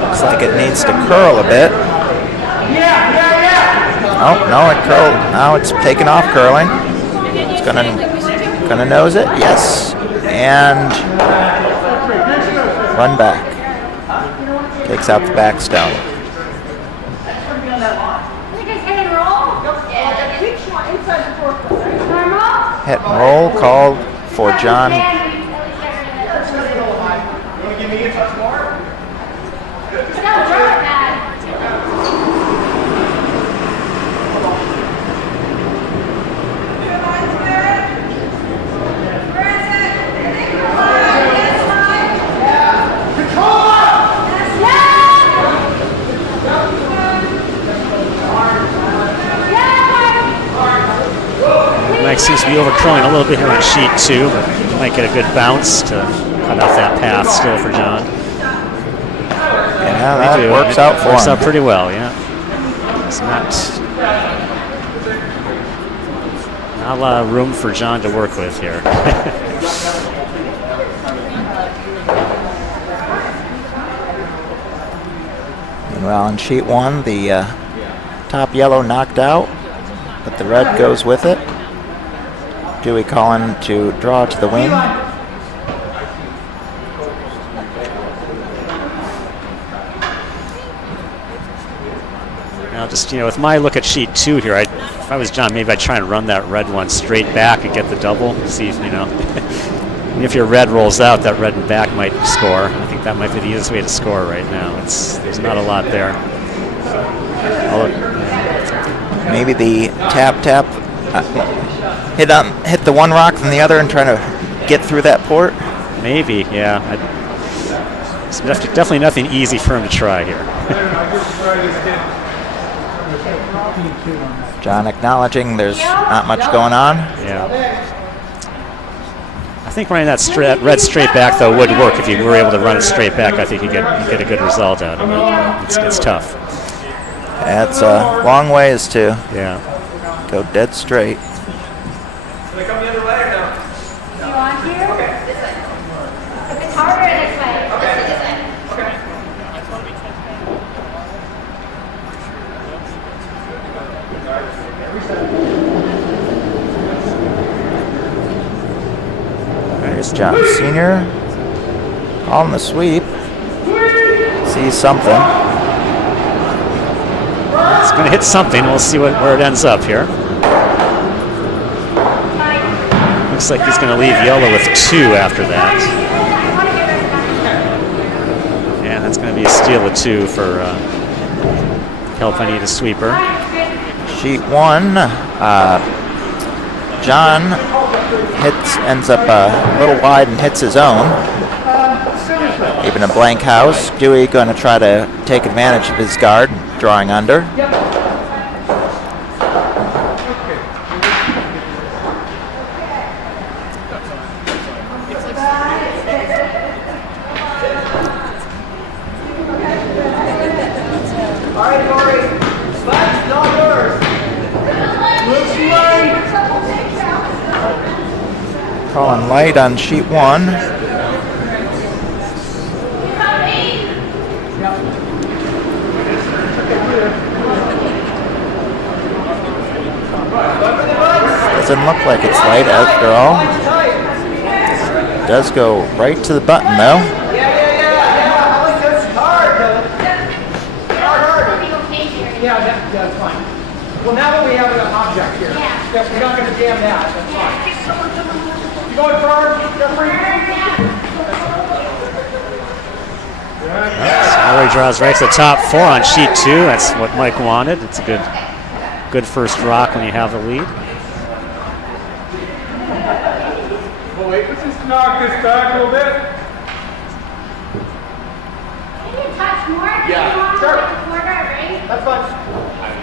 Looks like it needs to curl a bit. Oh, no, it curled. Now it's taken off curling. It's gonna nose it. Yes. And run back. Takes out the back stone. Hit and roll called for John. be overcurling a little bit here on sheet 2, but you might get a good bounce to cut off that path still for John. Yeah, that works out for him. Works out pretty well, yeah. It's not a lot of room for John to work with here. Meanwhile, on sheet 1, the top yellow knocked out, but the red goes with it. Dewey calling to draw to the wing. Now, just with my look at sheet 2 here, if I was John, maybe I'd try and run that red one straight back and get the double. See if if your red rolls out, that red and back might score. I think that might be the easiest way to score right now. There's not a lot there. Maybe the tap hit the one rock then the other and try to get through that port. Maybe, yeah. It's definitely nothing easy for him to try here. John acknowledging there's not much going on. Yeah. I think running that red straight back though would work if you were able to run it straight back. I think you get a good result out of it. It's tough. That's a long ways to Yeah. go dead straight. Can I come the other way or no? You want to? Okay. This way. It's harder this way. Okay. This way. Okay. There's John Sr. calling the sweep. Sees something. It's going to hit something. We'll see where it ends up here. Looks like he's going to leave yellow with 2 after that. Yeah, that's going to be a steal of 2 for help I need a sweeper. Sheet 1. John ends up a little wide and hits his own. Even a blank house. Dewey going to try to take advantage of his guard, drawing under. Calling light on sheet 1. Doesn't look like it's light after all. Does go right to the button though. Yeah. I like this hard. Hard. Yeah, that's fine. Well, now that we have an object here, we're not going to jam that. That's fine. You going first, Jeffrey? Lowry draws right to the top 4 on sheet 2. That's what Mike wanted. It's a good first rock when you have the lead. Well, wait, let's just knock this back a little bit. Can you touch more? Yeah, You want sure. like a quarter, right? That's fine.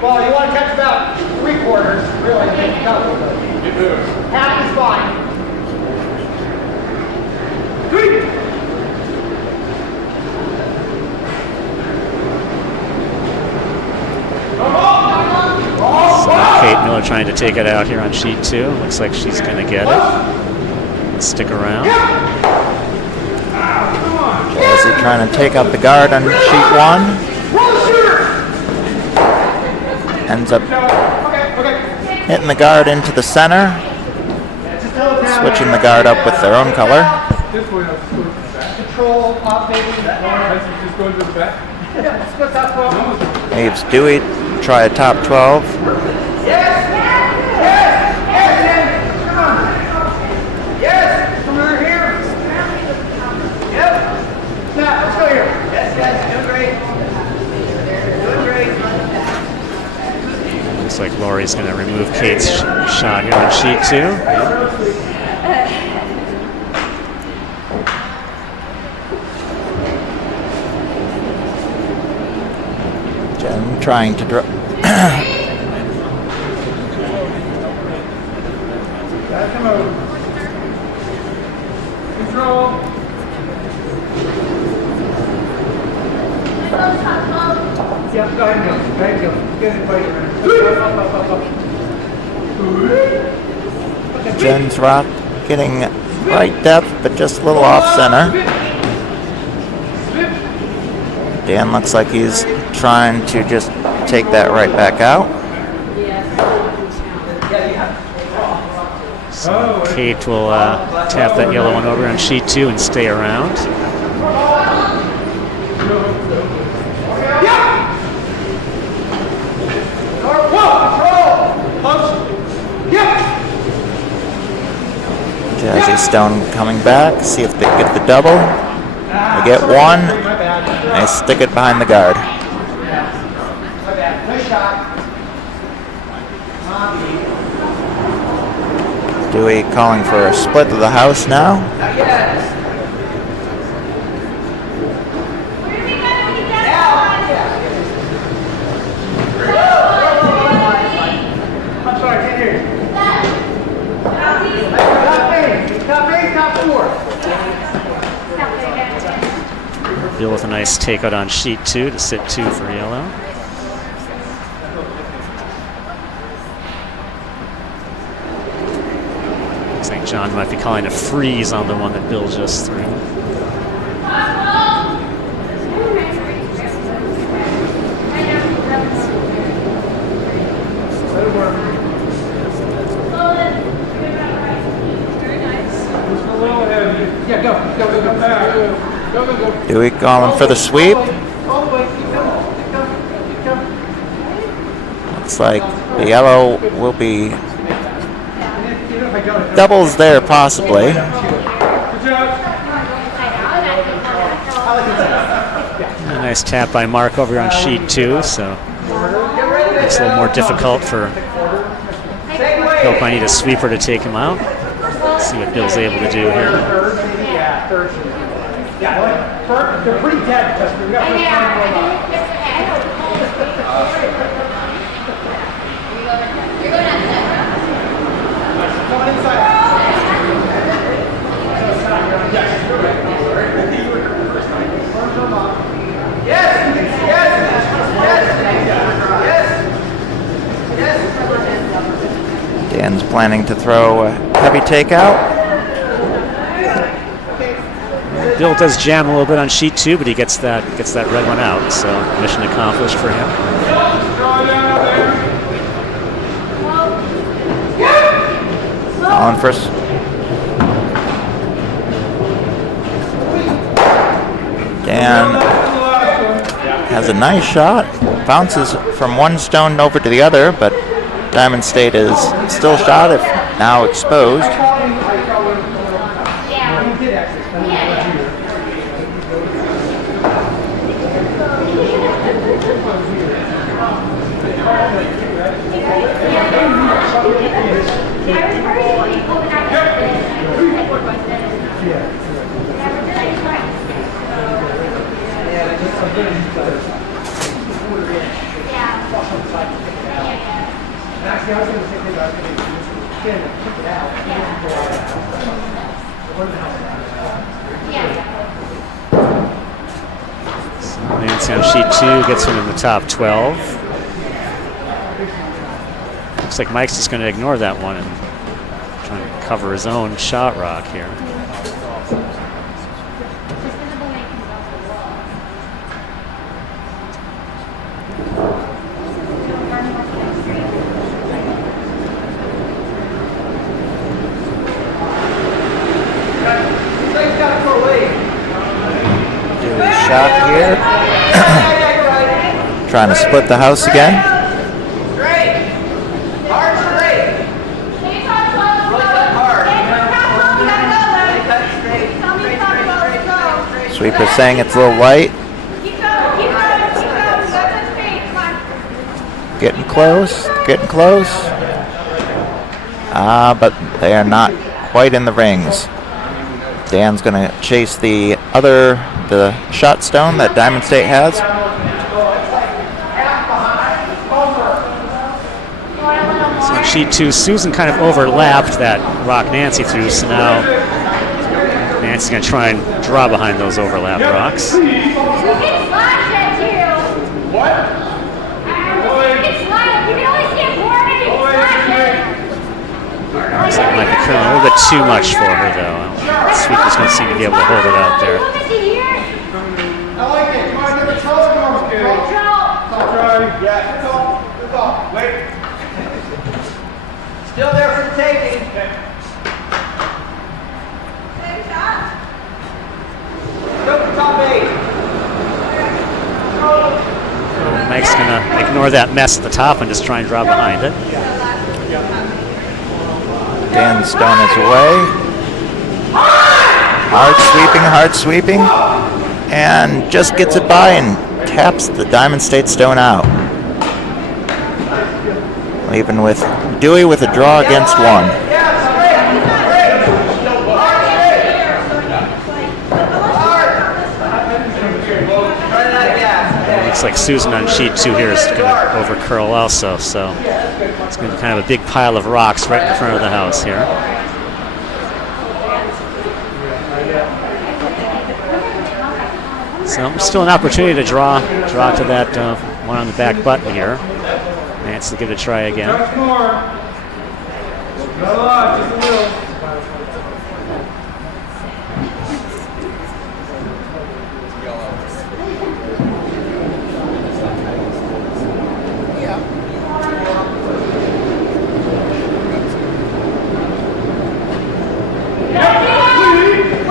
Well, you want to catch about 3/4, really. It moves. Half is fine. 3. So Kate Miller trying to take it out here on sheet 2. Looks like she's going to get it. Stick around. Jazzy trying to take out the guard on sheet 1. Ends up hitting the guard into the center. Switching the guard up with their own color. This way, let's go to the back. Control, up, maybe. Let's just go to the back. Yeah, split that 12. Leaves Dewey try a top 12. Yes! Come over here. Yep. Now, let's go here. Yes, doing great. Looks like Lori's going to remove Kate's shot here on sheet 2. Jen trying to draw. Control. Yeah, go ahead and go. Go ahead and go. Get it, buddy. Up. Jen's rock getting right depth, but just a little off center. Dan looks like he's trying to just take that right back out. So Kate will tap that yellow one over on sheet 2 and stay around. Jazzy Stone coming back, see if they get the double. They get one, they stick it behind the guard. Nice shot. Dewey calling for a split of the house now. Not yet. I'm sorry, I can't hear you. Top 4. Bill with a nice takeout on sheet 2 to sit 2 for yellow. Looks like John might be calling a freeze on the one that Bill just threw. Yeah, go. Dewey calling for the sweep. All the way. Keep going. Looks like the yellow will be doubles there possibly. A nice tap by Mark over on sheet 2, so it's a little more difficult for Bill. Might need a sweeper to take him out. See what Bill's able to do here. Yeah, they're pretty dead, Chester. We got to come inside. Dan's planning to throw a heavy takeout. Bill does jam a little bit on sheet 2, but he gets that red one out. So mission accomplished for him. On first. Dan has a nice shot. Bounces from one stone over to the other, but Diamond State is still shot, if now exposed. Nancy on sheet 2 gets him in the top 12. Looks like Mike's just going to ignore that one and try to cover his own shot rock here. Shot here. Trying to split the house again. Sweeper saying it's a little light. Getting close, getting close. But they are not quite in the rings. Dan's going to chase the shot stone that Diamond State has. So on sheet 2, Susan kind of overlapped that rock Nancy threw, so now Nancy's going to try and draw behind those overlap rocks. You can slash at you. What? You can slash. You can only see a corner. You can slash it. Looks like it might be curling a little bit too much for her, though. Sweeper's going to seem to be able to hold it out there. Move it to here. I like it. Come on, give it control. Control. I'll try. Yeah, good call. Good call. Wait. Still there for the taking. Take a shot. Go for top 8. Mike's going to ignore that mess at the top and just try and draw behind it. Dan Stone is away. Hard sweeping, and just gets it by and taps the Diamond State Stone out. Leaving with Dewey with a draw against 1. Looks like Susan on sheet 2 here is going to over curl also, so it's going to be kind of a big pile of rocks right in front of the house here. So still an opportunity to draw to that one on the back button here. Nancy will give it a try again. Much more. Not a lot, just a little.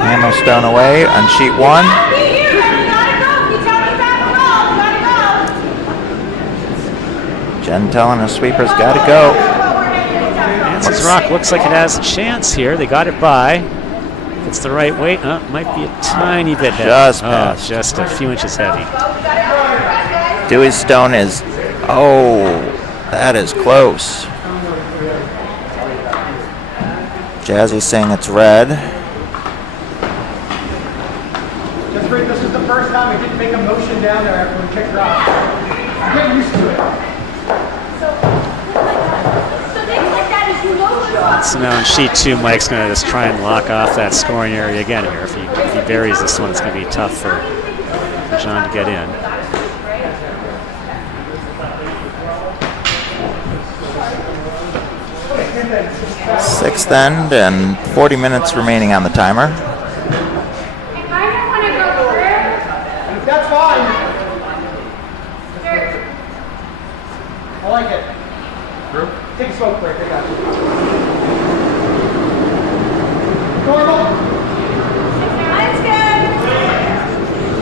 Hammer Stone away on sheet 1. Jen telling us sweeper's got to go. Nancy's rock looks like it has a chance here. They got it by. If it's the right weight, might be a tiny bit heavy. Just passed. Just a few inches heavy. Dewey's stone is, that is close. Jazzy's saying it's red. Just read, this is the first time we didn't make a motion down there after we kicked her off. Get used to it. So now in sheet 2, Mike's going to just try and lock off that scoring area again here. If he buries this one, it's going to be tough for John to get in. Sixth end and 40 minutes remaining on the timer. That's fine. I like it. Take a smoke break. I got you. Normal. Mine's good.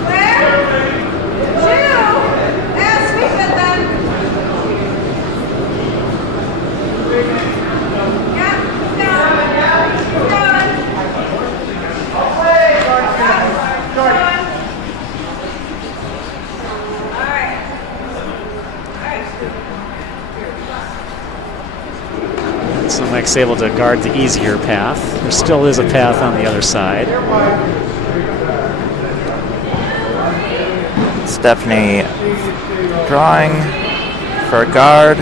Where? 2. Yeah, sweep it then. Yeah, keep going. So Mike's able to guard the easier path. There still is a path on the other side. Stephanie drawing for a guard.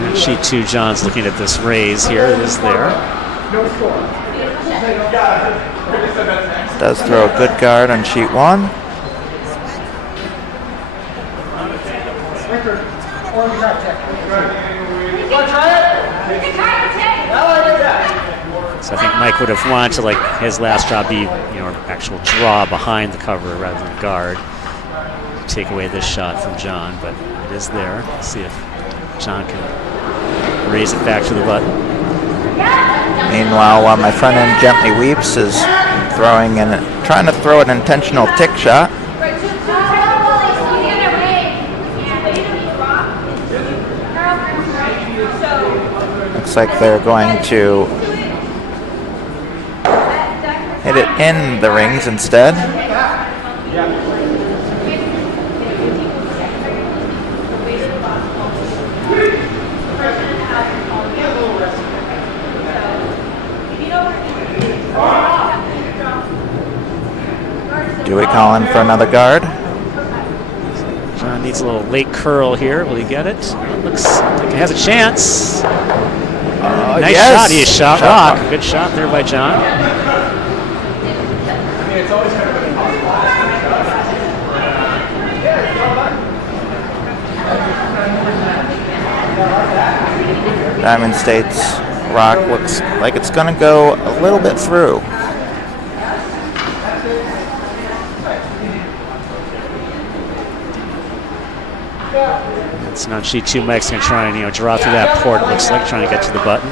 And sheet 2, John's looking at this raise here. It is there. Does throw a good guard on sheet 1. So I think Mike would have wanted to, like his last draw, be actual draw behind the cover rather than guard. Take away this shot from John, but it is there. Let's see if John can raise it back to the button. Meanwhile, while my front end gently weeps, is trying to throw an intentional tick shot. Looks like they're going to hit it in the rings instead. Dewey calling for another guard. John needs a little late curl here. Will he get it? Looks like he has a chance. Nice yes. shot. He shot rock. Good shot there by John. Diamond State's rock looks like it's going to go a little bit through. It's not G2. Mike's going to try and draw through that port. Looks like trying to get to the button.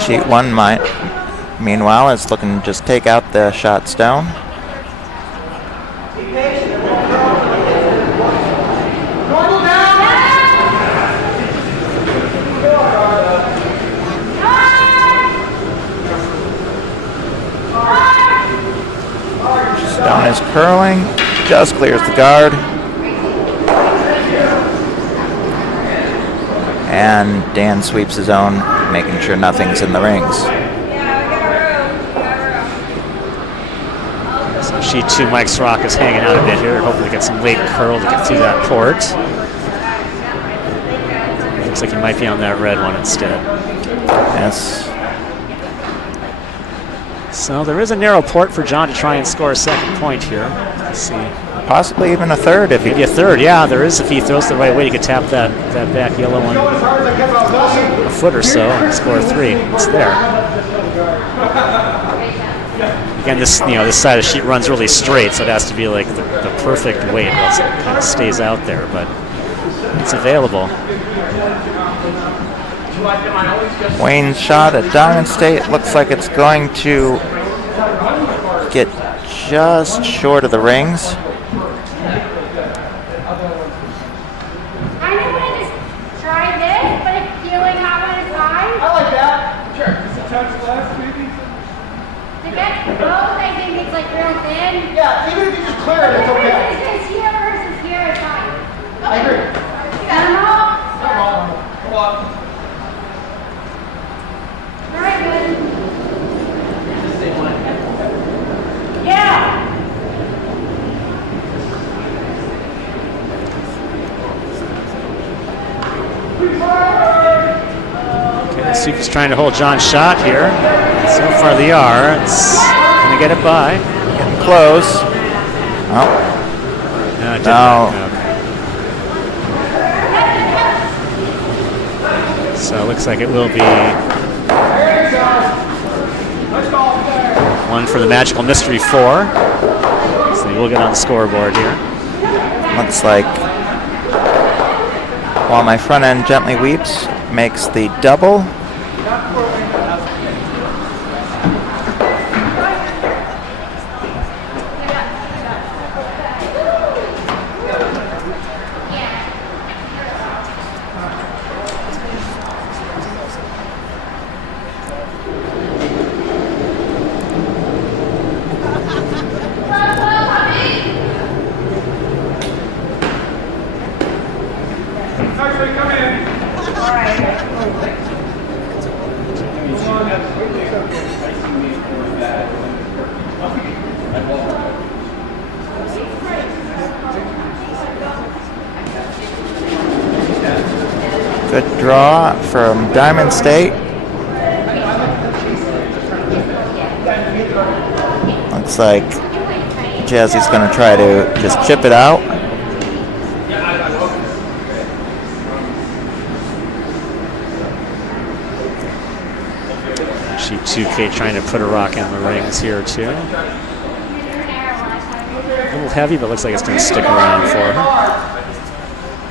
Sheet 1 meanwhile is looking to just take out the shot stone. Stone is curling, just clears the guard. And Dan sweeps his own, making sure nothing's in the rings. So G2 Mike's rock is hanging out a bit here, hoping to get some late curl to get through that port. Looks like he might be on that red one instead. Yes. So there is a narrow port for John to try and score a second point here. Let's see. Possibly even a third if he... Maybe a third, yeah, there is. If he throws the right way, he could tap that back yellow one a foot or so and score a 3. It's there. Again, this side of the sheet runs really straight, so it has to be like the perfect weight, else it kind of stays out there, but it's available. Wayne's shot at Diamond State looks like it's going to get just short of the rings. I know when I just tried this, but it's feeling hot when it's high. I like that. Sure. Just a touch left, maybe? To get both, I think it's like real thin. Yeah, even if you just clear it, it's okay. This is here versus here is fine. I agree. I don't know. Come on. Very good. Yeah. Okay, let's see if he's trying to hold John's shot here. So far they are. It's going to get it by. Getting close. Oh, No, it didn't. No. Okay. So it looks like it will be one for the Magical Mystery 4. So we'll get on the scoreboard here. looks like While My Front End Gently Weeps makes the double. Good draw from Diamond State. Looks like Jazzy's going to try to just chip it out. She 2K trying to put a rock in the rings here too. A little heavy, but looks like it's going to stick around for her.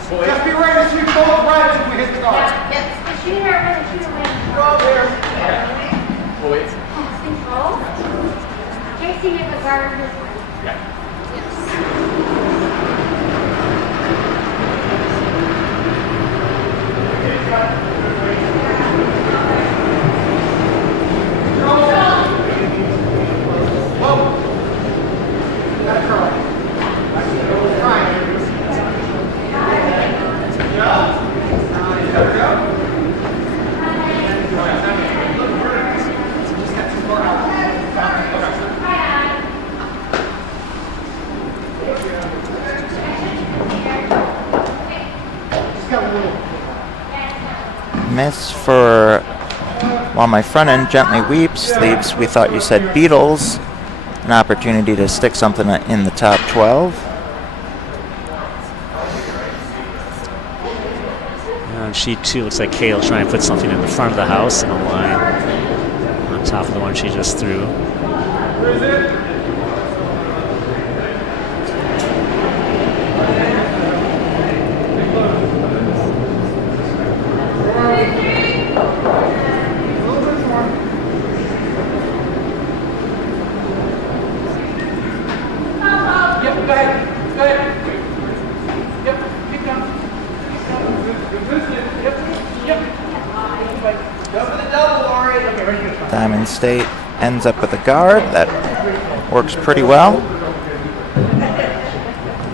Just be ready to shoot both reds if we hit the guard. Shoot her, really shoot her. Go there. Oh, wait. Control. Chasing it with guard this one. miss for while my front end gently weeps, leaves, we thought you said Beatles, an opportunity to stick something in the top 12. On sheet 2, looks like Kay will try and put something in the front of the house in a line on top of the one she just threw. Where is it? Diamond State ends up with a guard. That works pretty well.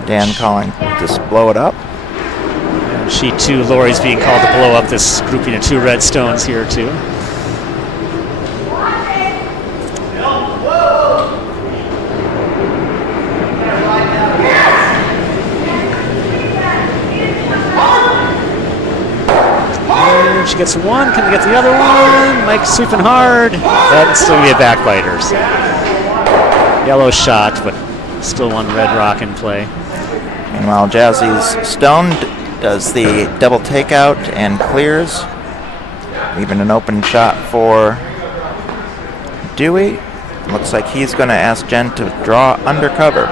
Dan calling just blow it up. And sheet 2, Lori's being called to blow up this grouping of 2 red stones here too. And she gets one. Can we get the other one? Mike's sweeping hard. That's still going to be a backbiter. So. Yellow shot, but still one red rock in play. Meanwhile, Jazzy's stone does the double takeout and clears. Even an open shot for Dewey. Looks like he's going to ask Jen to draw undercover.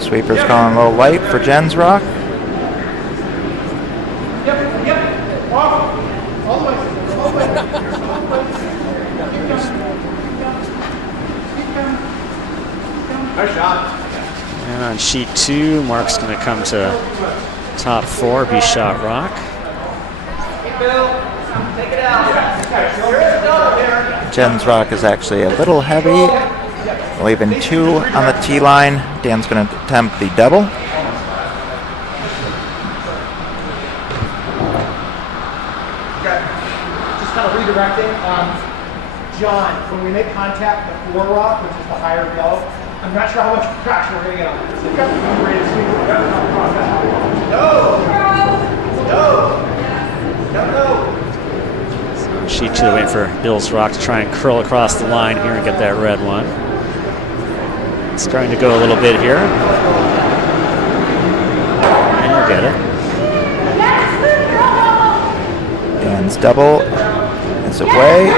Sweeper's calling a little light for Jen's rock. Nice shot. And on sheet 2, Mark's going to come to top 4, be shot rock. Take it out. Jen's rock is actually a little heavy. Leaving 2 on the tee line. Dan's going to attempt the double. Okay. Just kind of redirecting. John, when we make contact with the 4 rock, which is the higher go, I'm not sure how much traction we're going to get on this. I'm ready to sweep it. No. So sheet 2, waiting for Bill's rock to try and curl across the line here and get that red one. It's starting to go a little bit here. And you'll get it. Dan's double is away.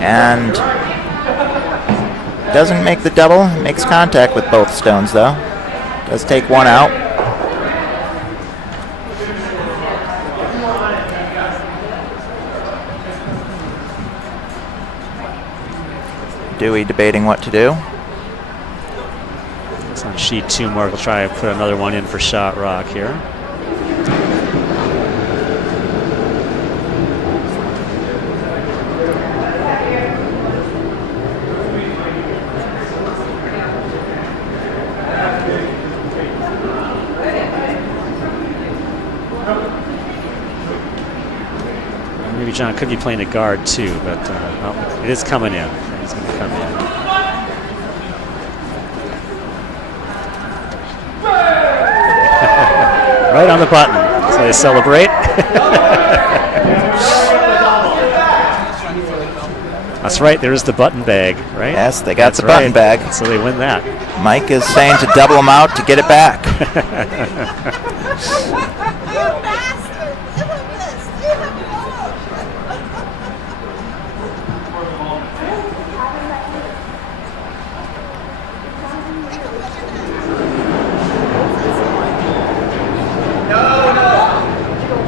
And doesn't make the double. Makes contact with both stones though. Does take one out. Dewey debating what to do. It's on sheet 2. Mark will try to put another one in for shot rock here. Maybe John could be playing a guard too, but well, it is coming in. It's going to come in. Right on the button. So they celebrate. That's right. There's the button bag, right? Yes, they got That's the button right. bag. So they win that. Mike is saying to double them out to get it back.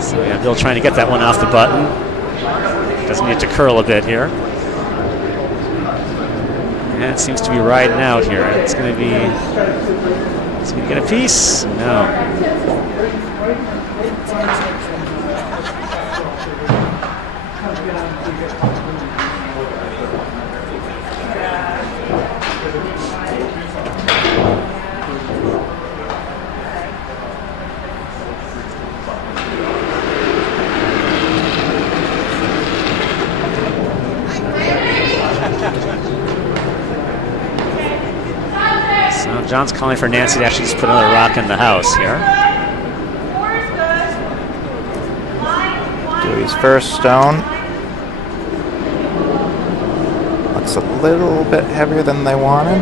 So yeah, Bill trying to get that one off the button. Doesn't need to curl a bit here. And it seems to be riding out here. It's going to be. Is he going to get a piece? No. So John's calling for Nancy to actually just put another rock in the house here. Dewey's first stone. Looks a little bit heavier than they wanted.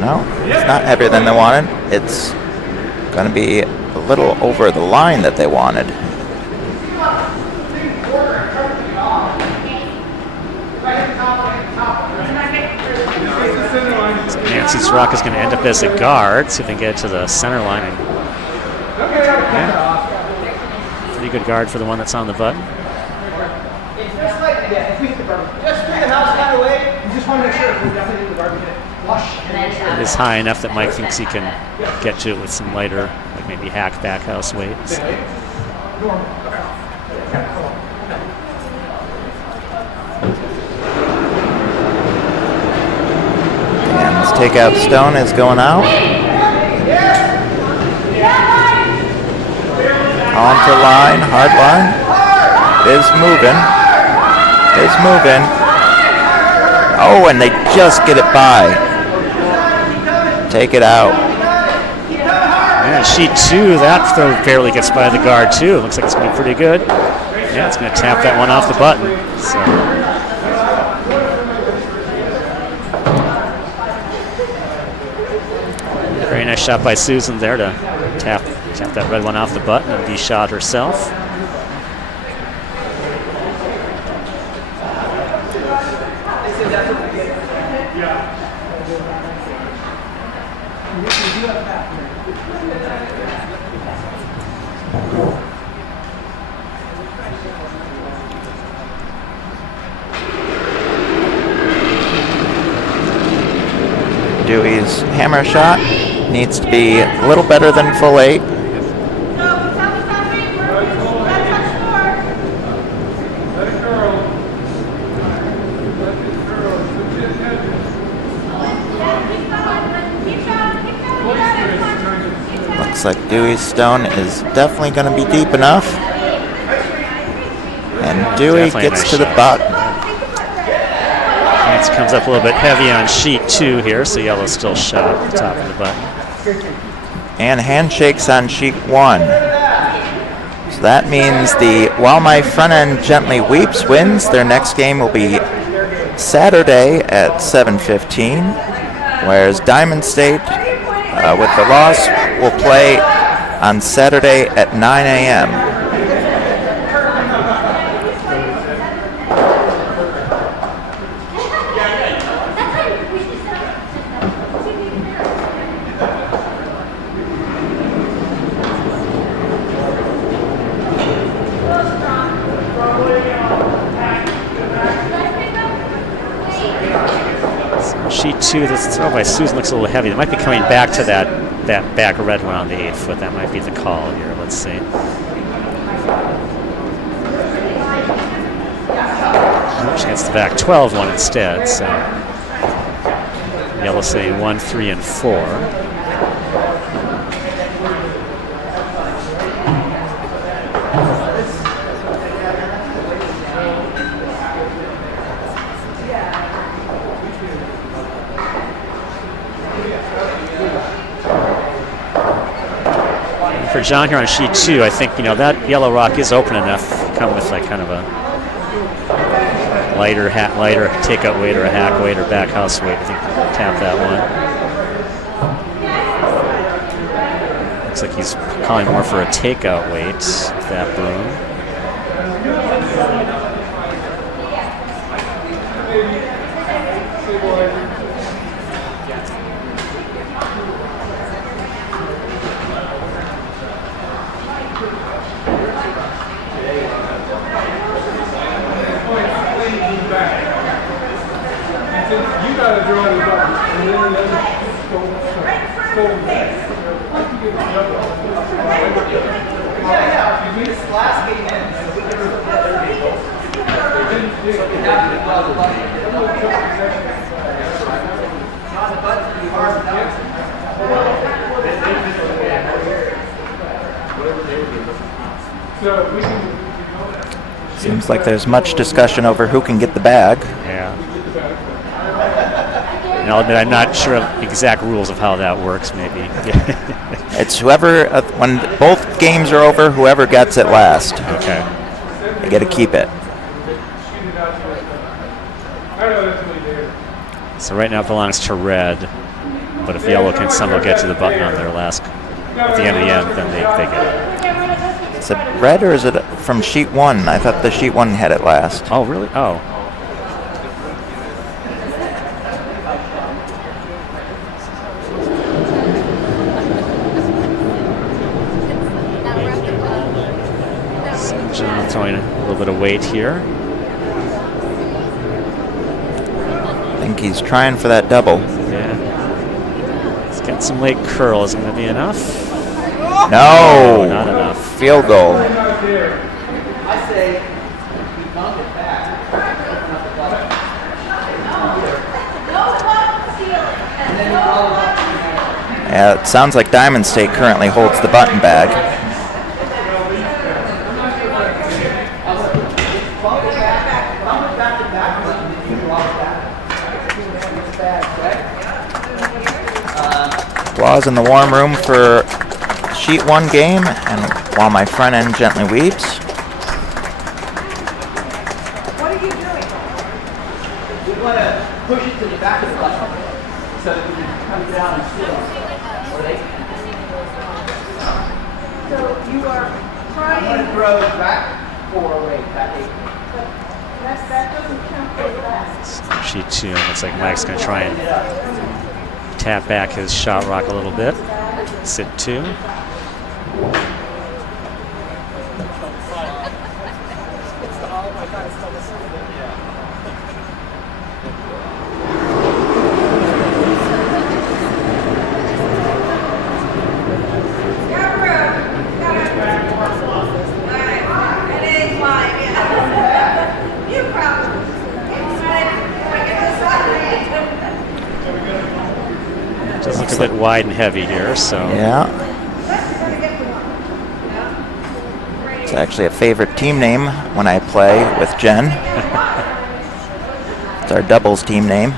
No, it's not heavier than they wanted. It's going to be a little over the line that they wanted. So Nancy's rock is going to end up as a guard. See if they can get it to the center line. And, yeah, pretty good guard for the one that's on the button. It's just like, if we hit the barbie, just through the house kind of way. You just want to make sure if we definitely hit the barbie, hit it flush. It is high enough that Mike thinks he can get to it with some lighter, like maybe hack back house weights. And this takeout stone is going out. Onto line, hard line. Is moving. Is moving. Oh, and they just get it by. Take it out. Yeah, sheet 2, that throw barely gets by the guard too. Looks like it's going to be pretty good. Yeah, it's going to tap that one off the button. So. Very nice shot by Susan there to tap that red one off the button and be shot herself. Dewey's hammer shot needs to be a little better than full 8. Looks like Dewey's stone is definitely going to be deep enough. And Dewey Definitely gets nice to the shot. bottom. It comes up a little bit heavy on sheet 2 here, so yellow's still shot at the top of the button. And handshakes on sheet 1. So that means the While My Front End Gently Weeps wins. Their next game will be Saturday at 7:15, whereas Diamond State, with the loss, will play on Saturday at 9 a.m. Sheet 2, this throw by Susan looks a little heavy. They might be coming back to that back red one on the 8 foot. That might be the call here. Let's see. Oh, she gets the back 12 one instead. So yellow saying 1, 3, and 4. For John here on sheet 2, I think that yellow rock is open enough. Come with like kind of a lighter takeout weight or a hack weight or back house weight. I think tap that one. Looks like he's calling more for a takeout weight with that broom. You gotta draw the button, and then the other go back. Yeah. This last game ends. So we have to draw the button. Draw the button to be hard down. So if we can. Seems like there's much discussion over who can get the bag. Yeah. And I'll admit I'm not sure of exact rules of how that works. Maybe. It's whoever, when both games are over, whoever gets it last. Okay. They get to keep it. So right now it belongs to red, but if yellow can somehow get to the button on their last, at the end of the end, then they get it. Is it red or is it from sheet 1? I thought the sheet 1 had it last. Oh, really? Oh. So John throwing a little bit of weight here. I think he's trying for that double. Yeah. He's got some late curl. Is it going to be enough? No! Not enough. Field goal. I say we bump it back. Open up the button. And then we draw the button. Yeah, it sounds like Diamond State currently holds the button bag. Bump it back to back button, then you draw it back. It's bad, right? Applause in the warm room for sheet 1 game, and while my front end gently weeps. What are you doing? We want to push it to the back of the button so that we can come down and sit on it. Right? So you are I'm trying, going to throw it back 4 away, back 8. that doesn't count as that. Sheet 2. Looks like Mike's going to try and tap back his shot rock a little bit. Sit 2. Does look a bit wide and heavy here, so. Yeah. It's actually a favorite team name when I play with Jen. It's our doubles team name.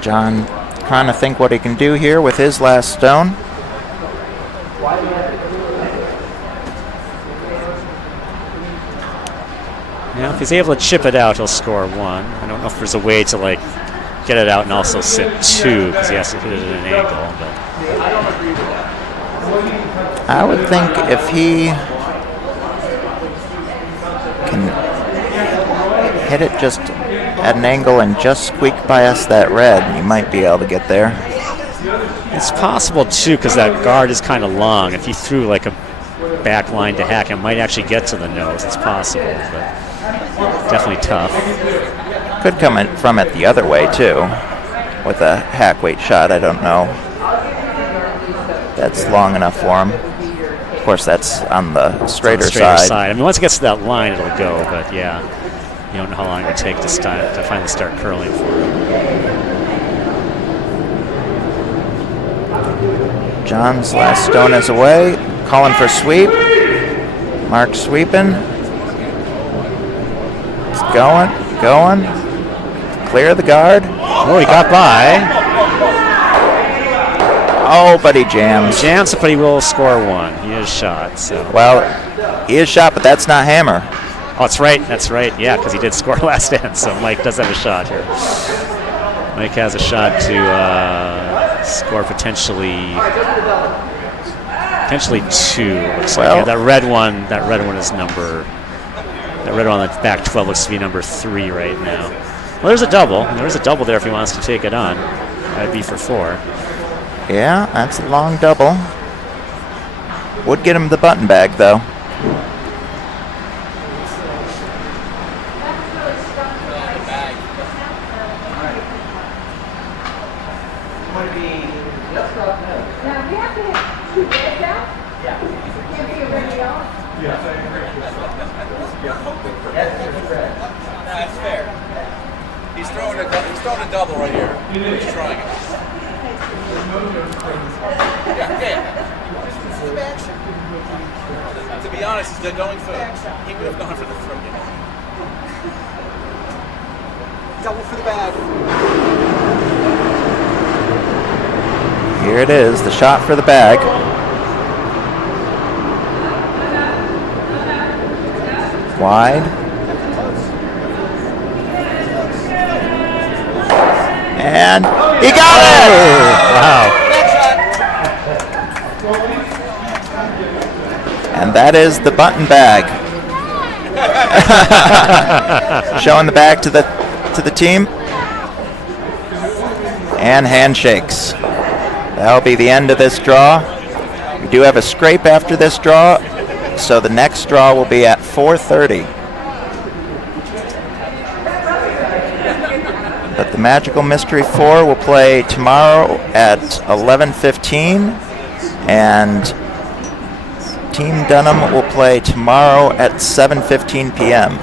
John trying to think what he can do here with his last stone. Yeah, if he's able to chip it out, he'll score 1. I don't know if there's a way to like get it out and also sit 2 because he has to hit it at an angle. But I would think if he can hit it just at an angle and just squeak past that red, you might be able to get there. it's possible too because that guard is kind of long. If he threw like a back line to hack, it might actually get to the nose. It's possible, but definitely tough. Could come in from it the other way too, with a hack weight shot. I don't know. That's long enough for him. Of course, that's on the straighter side. I mean, once it gets to that line, it'll go. But yeah, you don't know how long it would take to finally start curling for him. John's last stone is away. Calling for sweep. Mark sweeping. It's going. Clear the guard. Oh, he got by. Oh, but he jams. Jams, but he will score 1. He is shot. So. Well, he is shot, but that's not hammer. Oh, that's right. That's right. Yeah, because he did score last end. So Mike does have a shot here. Mike has a shot to score potentially 2. Looks like. Yeah, that red one is number. That red one on the back 12 looks to be number 3 right now. Well, there's a double. There's a double there if he wants to take it on. That'd be for 4. Yeah, that's a long double. Would get him the button bag, though. That's fair. He's throwing a double right here. He's trying it. Yeah. To be honest, they're going for. He would have gone for the throw. Double for the bag. Here it is, the shot for the bag. Wide. And he got it! Wow. And that is the button bag. Showing the bag to the team. And handshakes. That'll be the end of this draw. We do have a scrape after this draw, so the next draw will be at 4:30. But the Magical Mystery 4 will play tomorrow at 11:15, and Team Dunnam will play tomorrow at 7:15 p.m.